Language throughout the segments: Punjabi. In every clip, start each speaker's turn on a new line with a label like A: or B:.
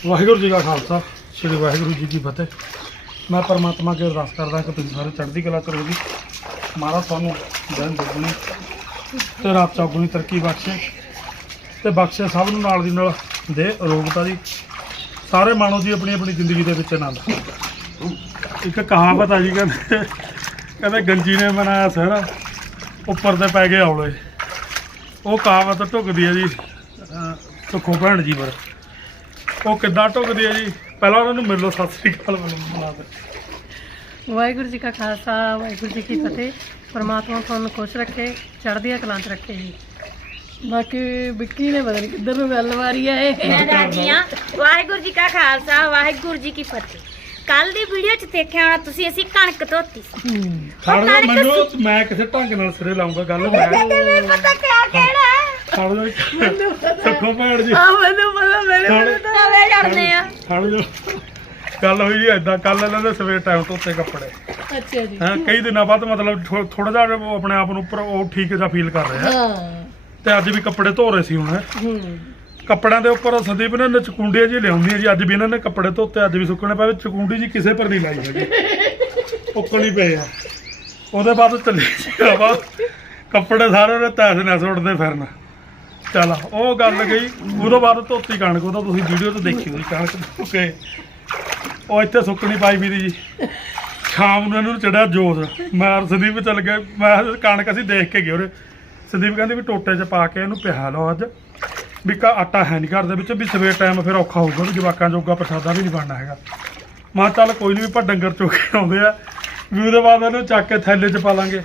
A: ਵਾਹਿਗੁਰੂ ਜੀ ਕਾ ਖਾਲਸਾ ਸ੍ਰੀ ਵਾਹਿਗੁਰੂ ਜੀ ਕੀ ਫਤਿਹ। ਮੈਂ ਪਰਮਾਤਮਾ ਅੱਗੇ ਅਰਦਾਸ ਕਰਦਾ ਕਿ ਤੁਸੀਂ ਸਾਰੇ ਚੜ੍ਹਦੀ ਕਲਾ ਕਰੋ ਜੀ। ਮਹਾਰਾਜ ਤੁਹਾਨੂੰ ਦਿਨ ਦੁਗਣੀ ਤੇ ਰਾਤ ਚੌਗੁਣੀ ਤਰੱਕੀ ਬਖਸ਼ੇ ਤੇ ਬਖਸ਼ੇ ਸਭ ਨੂੰ ਨਾਲ ਦੀ ਨਾਲ ਦੇ ਅਰੋਗਤਾ ਜੀ। ਸਾਰੇ ਮਾਣੋ ਜੀ ਆਪਣੀ ਆਪਣੀ ਜ਼ਿੰਦਗੀ ਦੇ ਵਿੱਚ ਆਨੰਦ। ਇੱਕ ਕਹਾਵਤ ਆ ਜੀ, ਕਹਿੰਦੇ ਗੰਜੀ ਨੇ ਬਣਾਇਆ ਸਿਰ ਉੱਪਰ ਤੇ ਪੈ ਗਏ ਔਲੇ। ਉਹ ਕਹਾਵਤ ਢੁੱਕਦੀ ਹੈ ਜੀ ਸੁੱਖੋ ਭੈਣ ਜੀ ਪਰ। ਉਹ ਕਿੱਦਾਂ ਢੁੱਕਦੀ ਹੈ ਜੀ, ਪਹਿਲਾਂ ਉਹਨਾਂ ਨੂੰ ਮਿਲ ਲਓ। ਸਤਿ ਸ੍ਰੀ ਅਕਾਲ ਬੁਲਾ ਦੇ।
B: ਵਾਹਿਗੁਰੂ ਜੀ ਕਾ ਖਾਲਸਾ ਵਾਹਿਗੁਰੂ ਜੀ ਕੀ ਫਤਿਹ। ਪਰਮਾਤਮਾ ਤੁਹਾਨੂੰ ਖੁਸ਼ ਰੱਖੇ, ਚੜ੍ਹਦੀਆਂ ਕਲਾਂ 'ਚ ਰੱਖੇ ਜੀ। ਬਾਕੀ ਵਿੱਕੀ ਨੇ ਪਤਾ ਨਹੀਂ ਕਿੱਧਰ ਨੂੰ ਗੱਲ ਮਾਰੀ ਆ ਇਹ।
C: ਮੈਂ ਦੱਸਦੀ ਹਾਂ, ਵਾਹਿਗੁਰੂ ਜੀ ਕਾ ਖਾਲਸਾ ਵਾਹਿਗੁਰੂ ਜੀ ਕੀ ਫਤਿਹ। ਕੱਲ ਦੀ ਵੀਡੀਓ 'ਚ ਦੇਖਿਆ ਹੋਣਾ ਤੁਸੀਂ, ਅਸੀਂ ਕਣਕ ਧੋਤੀ ਸੀ।
A: ਖੜ ਜਾ ਮੈਨੂੰ, ਮੈਂ ਕਿਸੇ ਢੰਗ ਨਾਲ ਸਿਰੇ ਲਾਉਂਗਾ ਗੱਲ। ਮੈਂ
C: ਤੈਨੂੰ ਪਤਾ ਕਿਆ ਕਹਿਣਾ ਹੈ?
A: ਖੜ ਜਾ ਸੁੱਖੋ ਭੈਣ ਜੀ,
B: ਆ ਮੈਨੂੰ ਪਤਾ ਮੇਰੇ
C: ਤਵੇ ਜੜਨੇ ਆ।
A: ਖੜ ਜਾ। ਗੱਲ ਹੋਈ ਜੀ ਏਦਾਂ, ਕੱਲ ਇਹਨਾਂ ਦੇ ਸਵੇਰ ਟਾਈਮ ਧੋਤੇ ਕੱਪੜੇ।
B: ਅੱਛਾ ਜੀ।
A: ਹਾਂ, ਕਈ ਦਿਨਾਂ ਬਾਅਦ ਮਤਲਬ ਥੋੜਾ ਜਿਹਾ ਉਹ ਆਪਣੇ ਆਪ ਨੂੰ ਉੱਪਰ ਉਹ ਠੀਕ ਜਿਹਾ ਫੀਲ ਕਰ ਰਹੇ ਆ।
B: ਹਾਂ।
A: ਤੇ ਅੱਜ ਵੀ ਕੱਪੜੇ ਧੋ ਰਹੇ ਸੀ ਹੁਣ। ਕੱਪੜਿਆਂ ਦੇ ਉੱਪਰ ਸੰਦੀਪ ਨੇ ਚਕੁੰਡੀਆਂ ਜੀ ਲਿਆਉਂਦੀਆਂ ਜੀ। ਅੱਜ ਵੀ ਇਹਨਾਂ ਨੇ ਕੱਪੜੇ ਧੋਤੇ, ਅੱਜ ਵੀ ਸੁੱਕਣੇ ਪਏ। ਚਕੁੰਡੀ ਜੀ ਕਿਸੇ ਪਰ ਨਹੀਂ ਲਾਈ ਹੈਗੀ, ਉੱਕਣੀ ਪਏ ਆ। ਉਹਦੇ ਬਾਅਦ ਚੱਲੀ ਜੀ ਹਵਾ, ਕੱਪੜੇ ਸਾਰੇ ਉਹਨੇ ਤੈਸ ਨਾ ਸੁੱਟਦੇ ਫਿਰਨ। ਚੱਲ ਉਹ ਗੱਲ ਗਈ। ਉਹਦੇ ਬਾਅਦ ਧੋਤੀ ਕਣਕ, ਉਹਦਾ ਤੁਸੀਂ ਵੀਡੀਓ 'ਤੇ ਦੇਖੀ ਹੋਈ ਕਣਕ ਧੋ ਕੇ ਉਹ ਇੱਥੇ ਸੁੱਕਣੀ ਪਾਈ ਵੀ ਦੀ ਜੀ। ਸ਼ਾਮ ਨੂੰ ਇਹਨੂੰ ਚੜਿਆ ਜੋਸ਼। ਮੈਂ ਸੰਦੀਪ ਚੱਲ ਗਏ, ਮੈਂ ਕਣਕ ਅਸੀਂ ਦੇਖ ਕੇ ਗਏ ਉਹਦੇ। ਸੰਦੀਪ ਕਹਿੰਦੀ ਵੀ ਟੋਟੇ 'ਚ ਪਾ ਕੇ ਇਹਨੂੰ ਪਿਹਾ ਲਓ ਅੱਜ, ਵੀ ਆਟਾ ਹੈ ਨਹੀਂ ਘਰ ਦੇ ਵਿੱਚ, ਵੀ ਸਵੇਰ ਟਾਈਮ ਫਿਰ ਔਖਾ ਹੋਊਗਾ, ਵੀ ਜਵਾਕਾਂ ਜੋਗਾ ਪ੍ਰਸ਼ਾਦਾ ਵੀ ਨਹੀਂ ਬਣਨਾ ਹੈਗਾ। ਮੈਂ ਕਿਹਾ ਚੱਲ ਕੋਈ ਨਹੀਂ, ਵੀ ਆਪਾਂ ਡੰਗਰ ਚੁੱਕ ਕੇ ਆਉਂਦੇ ਆ, ਵੀ ਉਹਦੇ ਬਾਅਦ ਇਹਨੂੰ ਚੱਕ ਕੇ ਥੈਲੇ 'ਚ ਪਾ ਲਾਂਗੇ।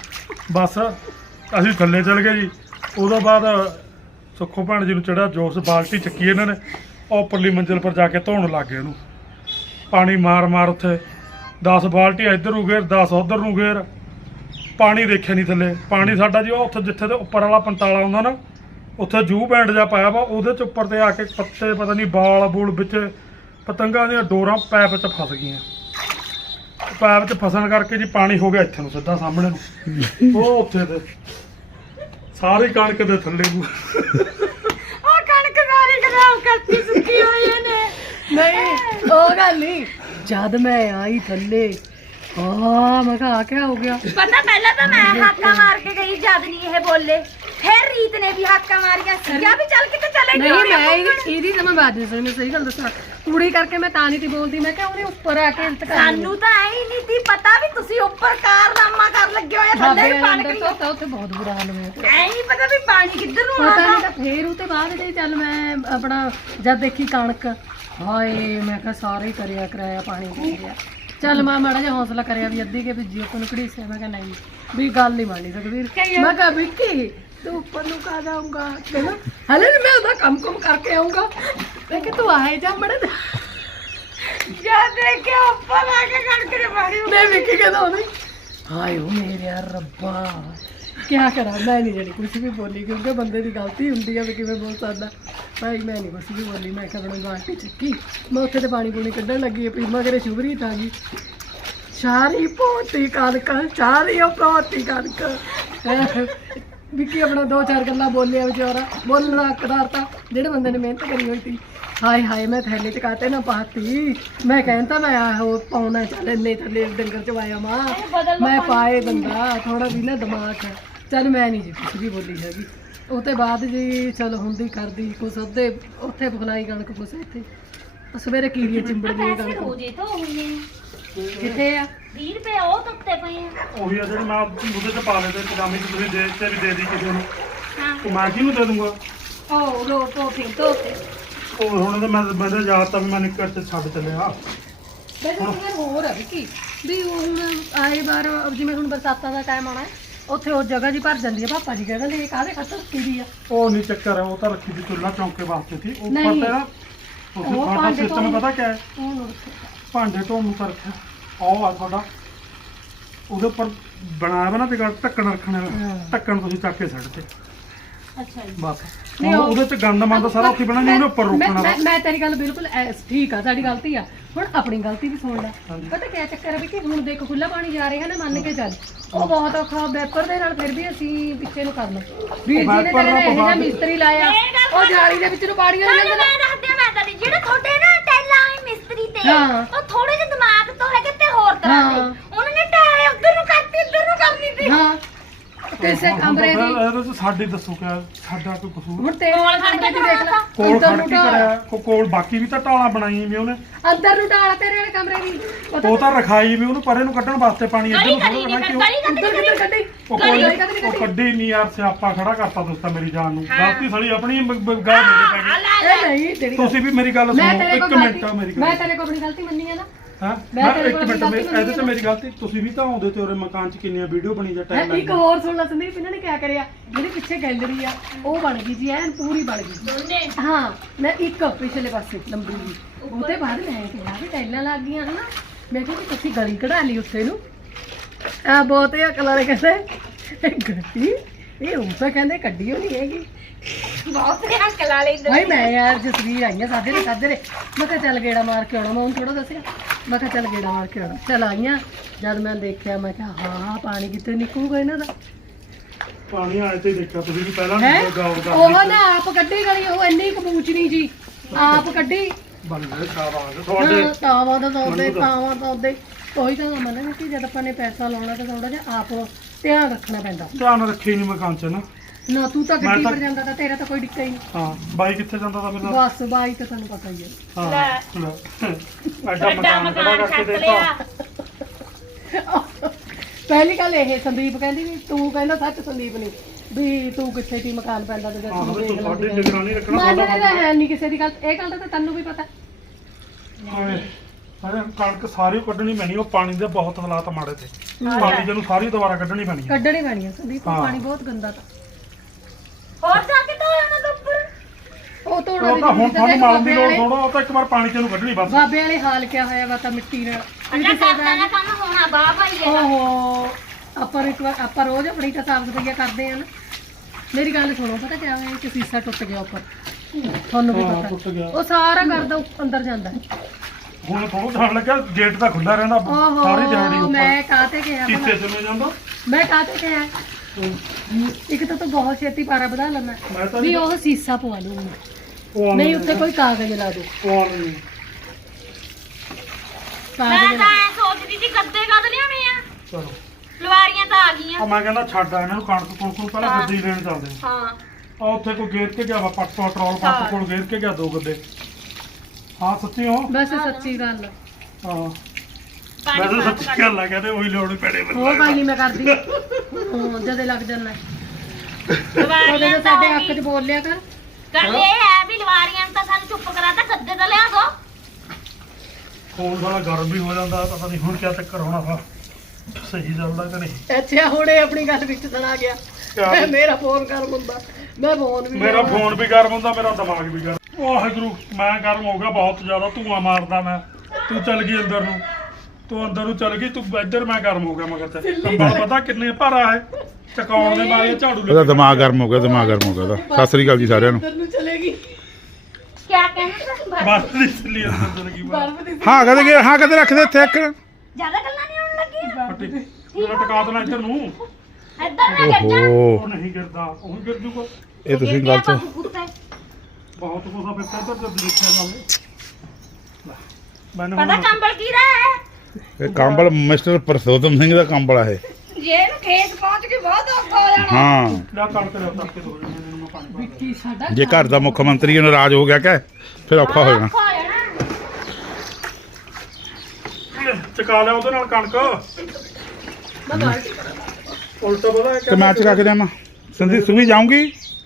A: ਬਸ ਅਸੀਂ ਥੱਲੇ ਚਲ ਗਏ ਜੀ। ਉਹਦੇ ਬਾਅਦ ਸੁੱਖੋ ਭੈਣ ਜੀ ਨੂੰ ਚੜਿਆ ਜੋਸ਼, ਬਾਲਟੀ ਚੱਕੀ ਇਹਨਾਂ ਨੇ, ਉਹ ਉੱਪਰਲੀ ਮੰਜ਼ਿਲ ਪਰ ਜਾ ਕੇ ਧੋਣ ਲੱਗ ਗਏ ਇਹਨੂੰ। ਪਾਣੀ ਮਾਰ ਮਾਰ ਉੱਥੇ 10 ਬਾਲਟੀਆਂ ਇੱਧਰ ਨੂੰ ਗੇਰ, 10 ਉੱਧਰ ਨੂੰ ਗੇਰ। ਪਾਣੀ ਦੇਖਿਆ ਨਹੀਂ ਥੱਲੇ। ਪਾਣੀ ਸਾਡਾ ਜੀ ਉਹ ਉੱਥੇ ਜਿੱਥੇ ਤੇ ਉੱਪਰ ਵਾਲਾ ਪੰਤਾਲਾ ਹੁੰਦਾ ਨਾ, ਉੱਥੇ ਜੂ ਬੈਂਡ ਜਿਹਾ ਪਾਇਆ ਵਾ, ਉਹਦੇ 'ਚ ਉੱਪਰ ਤੇ ਆ ਕੇ ਪੱਤੇ ਪਤਾ ਨਹੀਂ ਬਾਲ ਬੂਲ ਵਿੱਚ ਪਤੰਗਾਂ ਦੀਆਂ ਡੋਰਾਂ ਪੈਪ 'ਚ ਫਸ ਗਈਆਂ। ਪੈਪ 'ਚ ਫਸਣ ਕਰਕੇ ਜੀ ਪਾਣੀ ਹੋ ਗਿਆ ਇੱਥੇ ਨੂੰ ਸਿੱਧਾ ਸਾਹਮਣੇ ਨੂੰ। ਉਹ ਉੱਥੇ ਤੇ ਸਾਰੀ ਕਣਕ ਦੇ ਥੱਲੇ ਨੂੰ।
C: ਉਹ ਕਣਕ ਸਾਰੀ ਖਰਾਬ ਕਰਤੀ, ਸੁੱਕੀ ਹੋਈ ਇਹਨੇ।
B: ਨਹੀਂ ਉਹ ਗੱਲ ਨਹੀਂ। ਜਦ ਮੈਂ ਆਈ ਥੱਲੇ ਮੈਂ ਕਿਹਾ ਆ ਕਿਆ ਹੋ ਗਿਆ।
C: ਪਤਾ ਪਹਿਲਾਂ ਤਾਂ ਮੈਂ ਹਾਕਾਂ ਮਾਰ ਕੇ ਗਈ, ਜਦ ਨਹੀਂ ਇਹ ਬੋਲੇ। ਫਿਰ ਰੀਤ ਨੇ ਵੀ ਹਾਕਾਂ ਮਾਰੀਆਂ ਸੀ, ਕਿਹਾ ਵੀ ਚੱਲ ਕਿਤੇ ਚਲੇ
B: ਨਹੀਂ
C: ਜਾਓ।
B: ਮੈਂ ਇਹਦੀ ਤਾਂ ਮੈਂ ਬਾਤ ਨਹੀਂ ਸੁਣੀ। ਮੈਂ ਸਹੀ ਗੱਲ ਦੱਸਾਂ, ਕੁੜੀ ਕਰਕੇ ਮੈਂ ਤਾਂ ਨਹੀਂ ਤੀ ਬੋਲਦੀ। ਮੈਂ ਕਿਹਾ ਉਹਨੇ ਉੱਪਰ ਆ ਕੇ ਇੰਤਕਾਲ
C: ਸਾਨੂੰ ਤਾਂ ਐ ਹੀ ਨਹੀਂ ਸੀ ਪਤਾ ਵੀ ਤੁਸੀਂ ਉੱਪਰ ਕਾਰਨਾਮਾ ਕਰਨ ਲੱਗੇ ਹੋਏ, ਥੱਲੇ ਵੀ ਪਾਣੀ
B: ਤਾਂ ਉੱਥੇ ਬਹੁਤ ਬੁਰਾ ਹਾਲ ਹੋਇਆ।
C: ਐ ਨਹੀਂ ਪਤਾ ਵੀ ਪਾਣੀ ਕਿੱਧਰ ਨੂੰ
B: ਪਤਾ
C: ਆਉਂਦਾ।
B: ਨਹੀਂ ਤਾਂ ਫੇਰ ਉਹ ਤੋਂ ਬਾਅਦ ਜੇ ਚੱਲ ਮੈਂ ਆਪਣਾ ਜਦ ਦੇਖੀ ਕਣਕ, ਹਾਏ ਮੈਂ ਕਿਹਾ ਸਾਰੇ ਹੀ ਕਰਾਇਆ ਪਾਣੀ ਪੀ ਗਿਆ। ਚੱਲ ਮੈਂ ਮਾੜਾ ਜਿਹਾ ਹੌਸਲਾ ਕਰਿਆ ਵੀ ਅੱਧੀ ਕੇ ਭਿੱਜੀ ਉੱਪਰ ਨੂੰ ਘੜੀਸਿਆ। ਮੈਂ ਕਿਹਾ ਨਹੀਂ ਵੀ ਗੱਲ ਨਹੀਂ ਮੰਨੀ ਸਕਦੀ। ਮੈਂ ਕਿਹਾ ਵਿੱਕੀ ਤੂੰ ਉੱਪਰ ਨੂੰ ਕਾ ਜਾਊਂਗਾ, ਕਹਿੰਦਾ ਹਲੇ ਵੀ ਮੈਂ ਉਹਦਾ ਕੰਮ ਕਰਕੇ ਆਊਂਗਾ। ਮੈਂ ਕਿਹਾ ਤੂੰ ਆਏ ਜਾ ਮੜਾ
C: ਜਦ ਦੇਖਿਆ ਉੱਪਰ ਆ ਕੇ ਕਣਕ ਦੇ ਪਾਣੀ
B: ਮੈਂ ਵਿੱਕੀ ਕਹਿੰਦਾ ਉਹਨੇ ਹਾਏ ਉਹ ਮੇਰੇ ਰੱਬਾ ਕਿਆ ਕਰਾਂ। ਮੈਂ ਨਹੀਂ ਜਿਹੜੀ ਕੁਝ ਵੀ ਬੋਲੀ, ਕਿਉਂਕਿ ਬੰਦੇ ਦੀ ਗਲਤੀ ਹੁੰਦੀ ਆ ਵੀ ਕਿਵੇਂ ਬੋਲ ਸਕਦਾ। ਭਾਈ ਮੈਂ ਨਹੀਂ ਕੁਛ ਵੀ ਬੋਲੀ। ਮੈਂ ਕਿਹਾ ਆਪਣੀ ਬਾਲਟੀ ਚੱਕੀ, ਮੈਂ ਉੱਥੇ ਤੇ ਪਾਣੀ ਪੂਣੀ ਕੱਢਣ ਲੱਗੀ। ਪੀਮਾ ਕਰੇ ਸ਼ੁਭਰੀ ਤਾਂ ਜੀ ਸਾਰੀ ਪੋਤੀ ਕਣਕ, ਸਾਰੀ ਉਹ ਪੋਤੀ ਕਣਕ। ਵਿੱਕੀ ਆਪਣਾ 2-4 ਗੱਲਾਂ ਬੋਲਿਆ ਵਿਚਾਰਾ, ਬੋਲਣਾ ਕਦਾਰਤਾ ਜਿਹੜੇ ਬੰਦੇ ਨੇ ਮਿਹਨਤ ਕਰੀ ਹੋਈ ਸੀ। ਹਾਏ ਹਾਏ ਮੈਂ ਥੈਲੇ 'ਚ ਕਾਤੇ ਨਾ ਪਾਤੀ। ਮੈਂ ਕਹਿੰਦਾ ਮੈਂ ਉਹ ਪਾਉਣਾ, ਚੱਲ ਇੰਨੇ ਥੱਲੇ ਡੰਗਰ 'ਚ ਵਾਇਆ ਮੈਂ ਪਾਏ ਬੰਦਾ ਥੋੜਾ ਵੀ ਨਾ ਦਿਮਾਗ ਹੈ। ਚੱਲ ਮੈਂ ਨਹੀਂ ਜੀ ਕੁਛ ਵੀ ਬੋਲੀ ਹੈਗੀ। ਉਹ ਤੋਂ ਬਾਅਦ ਜੀ ਚਲ ਹੁੰਦੀ ਕਰਦੀ ਕੁਛ ਉਹਦੇ ਉੱਥੇ ਬੁਲਾਈ ਕਣਕ, ਕੁਛ ਇੱਥੇ ਸਵੇਰੇ ਕੀੜੀਆਂ ਚਿੰਬੜਦੀਆਂ ਕਣਕ। ਕਿੱਥੇ ਆ
C: 20 ਰੁਪਏ ਉਹ ਤੁੱਤੇ ਪਏ ਆ।
A: ਉਹੀ ਆ ਜਿਹੜੀ ਮੈਂ ਉਹਦੇ 'ਚ ਪਾ ਲੈਂਦੇ ਪਜਾਮੇ 'ਚ, ਤੁਸੀਂ ਦੇ ਤੇ ਵੀ ਦੇ ਦੀ ਕਿਸੇ ਨੂੰ।
C: ਹਾਂ
A: ਉਹ ਮੈਂ ਕਿਹਨੂੰ ਦੇ ਦੂੰਗਾ?
C: ਉਹ ਲੋ ਧੋਤੇ ਧੋਤੇ।
A: ਉਹ ਹੁਣ ਤਾਂ ਮੈਂ ਯਾਦ ਤਾਂ ਵੀ ਮੈਂ ਨਿੱਕਰ 'ਚ ਛੱਡ ਚੱਲਿਆ।
B: ਵੈਸੇ ਹੋਰ ਆ ਵਿੱਕੀ ਵੀ ਉਹ ਹੁਣ ਆਏ ਬਾਰ ਜਿਵੇਂ ਹੁਣ ਬਰਸਾਤਾਂ ਦਾ ਟਾਈਮ ਆਉਣਾ, ਉੱਥੇ ਉਹ ਜਗ੍ਹਾ ਜੀ ਭਰ ਜਾਂਦੀ ਹੈ। ਪਾਪਾ ਜੀ ਕਹਿੰਦੇ ਇਹ ਕਾਹਦੇ ਖਾਤਰ ਰੱਖੀ ਦੀ ਆ?
A: ਉਹ ਨਹੀਂ ਚੱਕਰ ਹੈ, ਉਹ ਤਾਂ ਰੱਖੀ ਦੀ ਚੁੱਲ੍ਹਾ ਚੌਂਕੇ ਵਾਸਤੇ ਸੀ। ਉਹ
B: ਨਹੀਂ।
A: ਪਤਾ ਨਾ ਤੁਸੀਂ
B: ਉਹ
A: ਤੁਹਾਡਾ
B: ਭਾਂਡੇ
A: ਸਿਸਟਮ ਪਤਾ ਕਿਆ ਹੈ?
B: ਉਹ
A: ਭਾਂਡੇ ਧੋਣ ਨੂੰ ਤਾਂ ਰੱਖਿਆ ਉਹ ਆ ਤੁਹਾਡਾ, ਉਹਦੇ ਉੱਪਰ ਬਣਾਇਆ ਵਾ ਨਾ ਤੇ ਢੱਕਣ ਰੱਖਣ ਵਾਲਾ, ਢੱਕਣ ਤੁਸੀਂ ਚੱਕ ਕੇ ਛੱਡ ਤੇ
C: ਅੱਛਾ ਜੀ।
A: ਬਸ। ਉਹਦੇ 'ਚ ਗੰਦ ਮੰਦ ਸਾਰਾ ਉੱਥੇ ਬਣਾ, ਨਹੀਂ ਉਹਦੇ ਉੱਪਰ ਰੋਕਣਾ ਵਾ।
B: ਮੈਂ ਤੇਰੀ ਗੱਲ ਬਿਲਕੁਲ ਠੀਕ ਆ, ਸਾਡੀ ਗਲਤੀ ਆ। ਹੁਣ ਆਪਣੀ ਗਲਤੀ ਵੀ ਸੁਣ ਲੈ। ਪਤਾ ਕਿਆ ਚੱਕਰ ਹੈ ਵੀ ਕਿ ਹੁਣ ਦੇਖ ਖੁੱਲਾ ਪਾਣੀ ਜਾ ਰਿਹਾ ਨਾ, ਮੰਨ ਕੇ ਚੱਲ ਉਹ ਬਹੁਤ ਔਖਾ ਵੈਪਰ ਦੇ ਨਾਲ, ਫਿਰ ਵੀ ਅਸੀਂ ਪਿੱਛੇ ਨੂੰ ਕਰ ਲਓ। ਵੀਰ ਜੀ ਨੇ ਤੇਰੇ ਇਹੋ ਜਿਹਾ ਮਿਸਤਰੀ ਲਾਇਆ, ਉਹ ਜਾਲੀ ਦੇ ਵਿੱਚ ਨੂੰ ਪਾਣੀ ਹੋ ਜਾਂਦਾ।
C: ਮੈਂ ਦੱਸਦੀ ਆ, ਮੈਂ ਤਾਂ ਨਹੀਂ ਜਿਹੜੇ ਤੁਹਾਡੇ ਨਾ
B: ਹਾਂ।
C: ਉਹ ਥੋੜੇ ਜਿਹੇ ਦਿਮਾਗ ਤੋਂ ਹੈਗੇ ਤੇ ਹੋਰ ਤਰ੍ਹਾਂ ਦੇ
B: ਹਾਂ।
C: ਉਹਨਾਂ ਨੇ ਟਾਇਰ ਉੱਧਰ ਨੂੰ ਕਰਤੀ ਇੱਧਰ ਨੂੰ ਕਰਨੀ ਸੀ
B: ਹਾਂ ਕਿਸੇ ਕਮਰੇ ਦੀ
A: ਇਹਦੇ ਚ ਸਾਡੇ ਦੱਸੋ ਕਿਆ ਸਾਡਾ ਕੋਈ ਕਸੂਰ
B: ਹੁਣ ਤੇਰੇ
C: ਕੋਲ ਖੜ
B: ਕਮਰੇ
C: ਕੇ
B: ਦੀ ਦੇਖ ਲੈ
A: ਕੋਲ
B: ਅੰਦਰ
A: ਖੜ
B: ਨੂੰ
A: ਕੇ
B: ਢਾਲ
A: ਕਰਿਆ ਕੋਲ ਬਾਕੀ ਵੀ ਤਾਂ ਢਾਲਾਂ ਬਣਾਈਆਂ ਵੀ ਉਹਨੇ
B: ਅੰਦਰ ਨੂੰ ਢਾਲ ਤੇਰੇ ਵਾਲੇ ਕਮਰੇ ਦੀ
A: ਉਹ ਤਾਂ ਰਖਾਈ ਵੀ ਉਹਨੂੰ ਪਰੇ ਨੂੰ ਕੱਢਣ ਵਾਸਤੇ ਪਾਣੀ ਇੱਧਰ
C: ਗਲੀ
A: ਨੂੰ
C: ਕਰੀ
A: ਥੋੜਾ
C: ਨਹੀਂ
A: ਰਖਾਈ
C: ਫਿਰ
A: ਕਿਉਂ
C: ਗਲੀ
B: ਉੱਧਰ
C: ਕਦੀ
B: ਕਿੱਧਰ ਕੱਢੀ
A: ਉਹ
B: ਗਲੀ
A: ਕੋਈ
B: ਕਦੀ
A: ਉਹ ਕੱਢੀ ਨਹੀਂ ਯਾਰ ਸਿਆਪਾ ਖੜਾ ਕਰਤਾ ਦੋਸਤਾ ਮੇਰੀ ਜਾਨ ਨੂੰ
C: ਹਾਂ।
A: ਗਲਤੀ ਸਾਡੀ ਆਪਣੀ ਗਾਹ ਮੇਰੇ ਪੈ ਗਈ
B: ਇਹ ਨਹੀਂ ਤੇਰੀ
A: ਤੁਸੀਂ ਵੀ ਮੇਰੀ ਗੱਲ
B: ਮੈਂ
A: ਸੁਣੋ
B: ਤੇਰੇ
A: ਇੱਕ
B: ਕੋਲ
A: ਮਿੰਟ ਮੇਰੀ
B: ਮੈਂ
A: ਗੱਲ
B: ਤੇਰੇ ਕੋਲ ਆਪਣੀ ਗਲਤੀ ਮੰਨੀ ਹੈ ਨਾ
A: ਹਾਂ
B: ਮੈਂ
A: ਮੈਂ
B: ਤੇਰੇ
A: ਇੱਕ
B: ਕੋਲ
A: ਮਿੰਟ
B: ਗਲਤੀ ਮੰਨੀ
A: ਇਹਦੇ ਤੇ
B: ਹੈ।
A: ਮੇਰੀ ਗਲਤੀ ਤੁਸੀਂ ਵੀ ਤਾਂ ਆਉਂਦੇ ਤੇ ਉਹਦੇ ਮਕਾਨ 'ਚ ਕਿੰਨੀਆਂ ਵੀਡੀਓ ਬਣੀ ਜਾਂ ਟਾਈਮ
B: ਇੱਕ ਹੋਰ ਸੁਣ ਲੈ ਸੰਦੀਪ ਇਹਨਾਂ ਨੇ ਕਿਆ ਕਰਿਆ ਜਿਹੜੀ ਪਿੱਛੇ ਗੈਲਰੀ ਆ ਉਹ ਬਣ ਗਈ ਜੀ ਐਨ ਪੂਰੀ ਬਣ ਗਈ
C: ਦੋਨੇ
B: ਹਾਂ ਮੈਂ ਇੱਕ ਪਿਛਲੇ ਪਾਸੇ ਲੰਬੀ ਜੀ ਉਹਦੇ ਬਾਅਦ ਮੈਂ ਕਿਹਾ ਵੀ ਟਾਈਲਾਂ ਲੱਗ ਗਈਆਂ ਹਨਾ ਮੈਂ ਕਿਹਾ ਵੀ ਤੁਸੀਂ ਗਲੀ ਕਢਾ ਲਈ ਉੱਥੇ ਨੂੰ ਆ ਬਹੁਤੇ ਅਕਲ ਵਾਲੇ ਕਹਿੰਦੇ ਇਹ ਗਲੀ ਇਹ ਉਹ ਤਾਂ ਕਹਿੰਦੇ ਕੱਢੀ ਹੋਣੀ ਹੈਗੀ
C: ਬਹੁਤ ਹੱਕ ਲਾ ਲਈ
B: ਭਾਈ ਮੈਂ ਯਾਰ ਜਸਵੀਰ ਆਈਆਂ ਸਾਡੇ ਮੈਂ ਕਿਹਾ ਚੱਲ ਗੇੜਾ ਮਾਰ ਕੇ ਆਉਣਾ ਮੈਂ ਹੁਣ ਥੋੜਾ ਦੱਸਿਆ ਮੈਂ ਕਿਹਾ ਚੱਲ ਗੇੜਾ ਮਾਰ ਕੇ ਆਉਣਾ ਚੱਲ ਆਈਆਂ ਜਦ ਮੈਂ ਦੇਖਿਆ ਮੈਂ ਕਿਹਾ ਹਾਂ ਪਾਣੀ ਕਿੱਥੇ ਨਿਕਲੂਗਾ ਇਹਨਾਂ ਦਾ
A: ਪਾਣੀ ਆਏ ਤੇ ਦੇਖਿਆ ਤੁਸੀਂ ਵੀ ਪਹਿਲਾਂ
B: ਹੈ
A: ਗਾਉ ਦਾ
B: ਉਹ ਨਾ ਆਪ ਕੱਢੀ ਗਲੀ ਉਹ ਇੰਨੀ ਕਬੂਚਣੀ ਜੀ ਆਪ ਕੱਢੀ
A: ਬਣ ਗਏ ਸ਼ਾਬਾਸ਼ ਤੁਹਾਡੇ
B: ਹਾਂ, ਤਾਵਾ ਦਾ ਸੌਦੇ
A: ਮੈਨੂੰ ਤਾਂ-
B: ਤਾਵਾ ਸੌਦੇ ਉਹੀ ਤਾਂ ਮੰਨਣਾ ਕਿ ਜਦ ਆਪਾਂ ਨੇ ਪੈਸਾ ਲਾਉਣਾ ਤਾਂ ਥੋੜਾ ਜਿਹਾ ਆਪ ਧਿਆਨ ਰੱਖਣਾ ਪੈਂਦਾ
A: ਧਿਆਨ ਰੱਖੀ ਨਹੀਂ ਮਕਾਨ 'ਚ ਨਾ
B: ਨਾ ਤੂੰ ਤਾਂ
A: ਮੈਂ
B: ਗੱਡੀ
A: ਤਾਂ-
B: ਪਰ ਜਾਂਦਾ ਤਾਂ ਤੇਰਾ ਤਾਂ ਕੋਈ ਡਿੱਕਾ ਹੀ ਨਹੀਂ
A: ਹਾਂ ਬਾਈ ਕਿੱਥੇ ਜਾਂਦਾ ਤਾਂ ਮੇਰੇ ਨਾਲ
B: ਬਸ ਬਾਈ ਤਾਂ ਤੁਹਾਨੂੰ ਪਤਾ ਹੀ ਹੈ
A: ਹਾਂ
C: ਲੈ।
A: ਐਡਾ ਮਕਾਨ ਖੜਾ ਕਰਕੇ ਦੇਤਾ
B: ਪਹਿਲੀ ਗੱਲ ਇਹ ਸੰਦੀਪ ਕਹਿੰਦੀ ਵੀ ਤੂੰ ਕਹਿੰਦਾ ਸੱਚ ਸੰਦੀਪ ਨਹੀਂ ਵੀ ਤੂੰ ਕਿੱਥੇ ਕੀ ਮਕਾਨ ਪੈਂਦਾ ਤੇ
A: ਹਾਂ
B: ਤੂੰ
A: ਵੀ
B: ਦੇਖ
A: ਤੂੰ ਸਾਡੀ
B: ਲੈਂਦੀ
A: ਨਿਗਰਾਨੀ ਰੱਖਣਾ
B: ਮੰਨਣੇ ਦਾ ਹੈ ਨਹੀਂ ਕਿਸੇ ਦੀ ਗੱਲ ਇਹ ਗੱਲ ਤਾਂ ਤੈਨੂੰ ਵੀ ਪਤਾ
A: ਅਰੇ ਕਣਕ ਸਾਰੀ ਕੱਢਣੀ ਪੈਣੀ ਉਹ ਪਾਣੀ ਦੇ ਬਹੁਤ ਹਾਲਾਤ ਮਾੜੇ ਤੇ ਪਾਣੀ ਜਿਹਨੂੰ ਸਾਰੀ ਦੁਬਾਰਾ ਕੱਢਣੀ ਪੈਣੀ ਹੈ
B: ਕੱਢਣੀ ਪੈਣੀ ਆ ਸੰਦੀਪ ਉਹ
A: ਹਾਂ।
B: ਪਾਣੀ ਬਹੁਤ ਗੰਦਾ ਤਾਂ
C: ਹੋਰ ਜਾ ਕੇ ਤਾਂ ਉਹਨਾਂ ਦੇ ਉੱਪਰ
B: ਉਹ ਤੋੜਾ
A: ਉਹ
B: ਦੀ
A: ਤਾਂ ਹੁਣ
B: ਜ਼ਮੀਨ
A: ਤੁਹਾਨੂੰ
B: ਦੇਖ
A: ਮਾਰਨ ਦੀ ਲੋੜ
B: ਬਾਬੇ
A: ਥੋੜਾ ਉਹ ਤਾਂ ਇੱਕ ਵਾਰ ਪਾਣੀ ਚ ਨੂੰ ਕੱਢਣੀ ਬਸ
B: ਬਾਬੇ ਵਾਲੇ ਹਾਲ ਕਿਆ ਹੋਇਆ ਵਾ ਤਾਂ ਮਿੱਟੀ ਨਾਲ
C: ਅੱਛਾ ਕਰਦਾ ਨਾ ਕੰਮ ਹੋਣਾ ਬਾਹ ਭਾਈ ਇਹਦਾ
B: ਓਹੋ ਆਪਾਂ ਇੱਕ ਵਾਰ ਆਪਾਂ ਰੋਜ਼ ਆਪਣੀ ਤਾਂ ਸਾਫ ਸਫਾਈਆਂ ਕਰਦੇ ਆ ਨਾ ਮੇਰੀ ਗੱਲ ਸੁਣੋ ਪਤਾ ਕਿਆ ਹੋਇਆ ਇੱਕ ਸੀਸਾ ਟੁੱਟ ਗਿਆ ਉੱਪਰ ਤੁਹਾਨੂੰ ਵੀ
A: ਹਾਂ, ਟੁੱਟ ਗਿਆ।
B: ਪਤਾ ਉਹ ਸਾਰਾ ਕਰਦਾ ਅੰਦਰ ਜਾਂਦਾ
A: ਹੁਣ ਥੋੜਾ ਜਾਣ ਲੱਗਾ ਗੇਟ ਤਾਂ ਖੁੱਲਾ ਰਹਿੰਦਾ ਸਾਰੀ ਦਿਹਾੜੀ
B: ਓਹੋ
A: ਉੱਪਰ
B: ਮੈਂ ਕਾਹਤੇ ਕਿਹਾ ਭਲਾ?
A: ਕਿੱਥੇ ਚਲੇ ਜਾਂਦਾ
B: ਮੈਂ ਕਾਹਤੇ ਕਿਹਾ ਇੱਕ ਤਾਂ ਤੂੰ ਬਹੁਤ ਛੇਤੀ ਪਾਰਾ ਵਧਾ ਲੈਣਾ
A: ਮੈਂ ਤਾਂ
B: ਵੀ ਉਹ ਸੀਸਾ ਪਵਾ ਲੂੰਗਾ
A: ਉਹ
B: ਨਹੀਂ ਉੱਤੇ ਕੋਈ ਕਾਗਜ਼ ਲਾ ਦੋ
A: ਉਹ ਨਹੀਂ
C: ਮੈਂ
B: ਕਾਗਜ਼
C: ਤਾਂ ਐ ਸੋਚਦੀ ਸੀ ਗੱਦੇ ਕਦ ਲਿਆਉਣੇ ਆ
A: ਚਲੋ
C: ਲਵਾਰੀਆਂ ਤਾਂ ਆ ਗਈਆਂ
A: ਆ ਮੈਂ ਕਹਿੰਦਾ ਛੱਡ ਆ ਇਹਨਾਂ ਨੂੰ ਕਣਕ ਕੋਲ ਪਹਿਲਾਂ
C: ਹਾਂ।
A: ਗੱਡੀ ਲੈਣ ਚੱਲਦੇ
C: ਹਾਂ
A: ਆ ਉੱਥੇ ਕੋਈ ਗੇਰ ਕੇ ਗਿਆ ਵਾ ਪੈਟਰੋਲ ਪੰਪ ਕੋਲ ਗੇਰ ਕੇ ਗਿਆ 2 ਗੱਡੇ ਹਾਂ ਸੱਚੀ ਹੋ
B: ਬਸ ਸੱਚੀ ਗੱਲ
A: ਹਾਂ
C: ਪਾਣੀ
A: ਮੈਂ ਤਾਂ
C: ਸਾਫ਼
A: ਸੱਚੀ
C: ਕਰ
A: ਗੱਲ ਆ ਕਹਿੰਦੇ ਉਹੀ ਲੋੜ ਪੈਣੇ
B: ਉਹ ਗੱਲ ਨਹੀਂ ਮੈਂ ਕਰਦੀ ਹਾਂ ਜਦੇ ਲੱਗ ਜਾਂਦਾ ਉਹਦੇ
C: ਲਵਾਰੀਆਂ
B: ਨਾਲ
C: ਤਾਂ
B: ਸਾਡੇ
C: ਆ
B: ਹੱਕ 'ਚ
C: ਗਈ।
B: ਬੋਲ ਲਿਆ ਕਰ
C: ਗੱਲ ਇਹ ਹੈ ਵੀ ਲਵਾਰੀਆਂ ਨੂੰ ਤਾਂ ਸਾਨੂੰ ਚੁੱਪ ਕਰਾਤਾ ਗੱਦੇ ਤਾਂ ਲਿਆ ਦੋ
A: ਫੋਨ ਸਾਲਾ ਗਰਮ ਵੀ ਹੋ ਜਾਂਦਾ ਪਤਾ ਨਹੀਂ ਹੁਣ ਕਿਆ ਚੱਕਰ ਹੋਣਾ ਵਾ ਸਹੀ ਚੱਲਦਾ ਕਿ ਨਹੀਂ
B: ਅੱਛਾ ਹੁਣੇ ਆਪਣੀ ਗੱਲ ਵਿੱਚ ਸੁਣਾ ਗਿਆ
A: ਕਿਆ?
B: ਮੇਰਾ ਫੋਨ ਗਰਮ ਹੁੰਦਾ ਮੈਂ ਫੋਨ ਵੀ
A: ਮੇਰਾ ਫੋਨ ਵੀ ਗਰਮ ਹੁੰਦਾ ਮੇਰਾ ਦਿਮਾਗ ਵੀ ਗਰਮ ਵਾਹਿਗੁਰੂ ਮੈਂ ਗਰਮ ਹੋ ਗਿਆ ਬਹੁਤ ਜ਼ਿਆਦਾ ਧੂਆਂ ਮਾਰਦਾ ਮੈਂ ਤੂੰ ਚੱਲ ਗਈ ਅੰਦਰ ਨੂੰ ਤੂੰ ਅੰਦਰ ਨੂੰ ਚੱਲ ਗਈ ਤੂੰ ਇੱਧਰ ਮੈਂ ਗਰਮ ਹੋ ਗਿਆ ਮਗਰ ਤੇ ਕੰਬਲ ਪਤਾ ਕਿੰਨੇ ਭਾਰਾ ਹੈ ਚਕਾਉਣ ਦੇ ਮਾਰੇ ਝਾੜੂ
D: ਉਹਦਾ ਦਿਮਾਗ ਗਰਮ ਹੋ ਗਿਆ ਉਹਦਾ ਸਤਿ ਸ੍ਰੀ ਅਕਾਲ ਜੀ ਸਾਰਿਆਂ ਨੂੰ
B: ਅੰਦਰ ਨੂੰ ਚਲੇਗੀ
C: ਕਿਆ ਕਹਿੰਦੇ
A: ਬਸ ਇਸ ਲਈ ਅੰਦਰ ਚਲ ਗਈ ਮੈਂ
B: ਬਰਫ ਦੀ
D: ਹਾਂ ਕਦੇ ਰੱਖਦੇ ਇੱਥੇ ਇੱਕ
C: ਜ਼ਿਆਦਾ ਗੱਲਾਂ ਨਹੀਂ ਹੋਣ ਲੱਗੀਆਂ
A: ਫੱਟੀ ਮੇਰਾ ਟਕਾ ਦੇਣਾ ਇੱਧਰ ਨੂੰ
C: ਇੱਧਰ ਨਾ ਗਿਰ ਜਾ
D: ਓਹੋ
A: ਉਹ ਨਹੀਂ ਗਿਰਦਾ ਉਹ ਹੀ ਗਿਰ ਜੂਗਾ
D: ਇਹ ਤੁਸੀਂ
C: ਗਿਰ ਗਿਆ
D: ਗਲਤ
C: ਬਾਬੂ ਕੁੱਤੇ।
A: ਬਹੁਤ ਕੁਛ ਆ ਫਿਰ ਤਾਂ ਇੱਧਰ ਜਦ ਦੇਖਿਆ ਜਾਵੇ ਲੈ, ਮੈਨੂੰ
C: ਪਤਾ
A: ਹੁਣ
C: ਕੰਬਲ ਕੀ ਹੈ
D: ਇਹ ਕੰਬਲ ਮਿਸਟਰ ਪ੍ਰਸੋਤਮ ਸਿੰਘ ਦਾ ਕੰਬਲ ਆ ਇਹ
C: ਜੇ ਇਹਨੂੰ ਖੇਤ ਪਹੁੰਚ ਕੇ ਬਹੁਤ ਔਖਾ ਹੋ ਜਾਣਾ
D: ਹਾਂ
A: ਲਿਆ ਕਣਕ ਲਿਆ ਤੱਕ ਕੇ ਦੋ ਜਣੇ ਨੂੰ ਪਾਣੀ ਪਾ
B: ਕੀ ਸਾਡਾ
D: ਜੇ ਘਰ ਦਾ ਮੁੱਖ ਮੰਤਰੀ ਨਾਰਾਜ਼ ਹੋ ਗਿਆ ਕਿ ਫਿਰ ਔਖਾ ਹੋ ਜਾਣਾ
C: ਔਖਾ ਹੋ ਜਾਣਾ
A: ਦੇ। ਚਕਾ ਲਿਆ ਉਹਦੇ ਨਾਲ ਕਣਕ
B: ਮੈਂ ਬਾਲਟੀ
A: ਉਲਟਾ ਪਤਾ
D: ਤੇ ਮੈਂ ਚਕਾ ਕੇ ਦੇਵਾਂ ਸੰਦੀਪ ਸੁਣੀ ਜਾਊਂਗੀ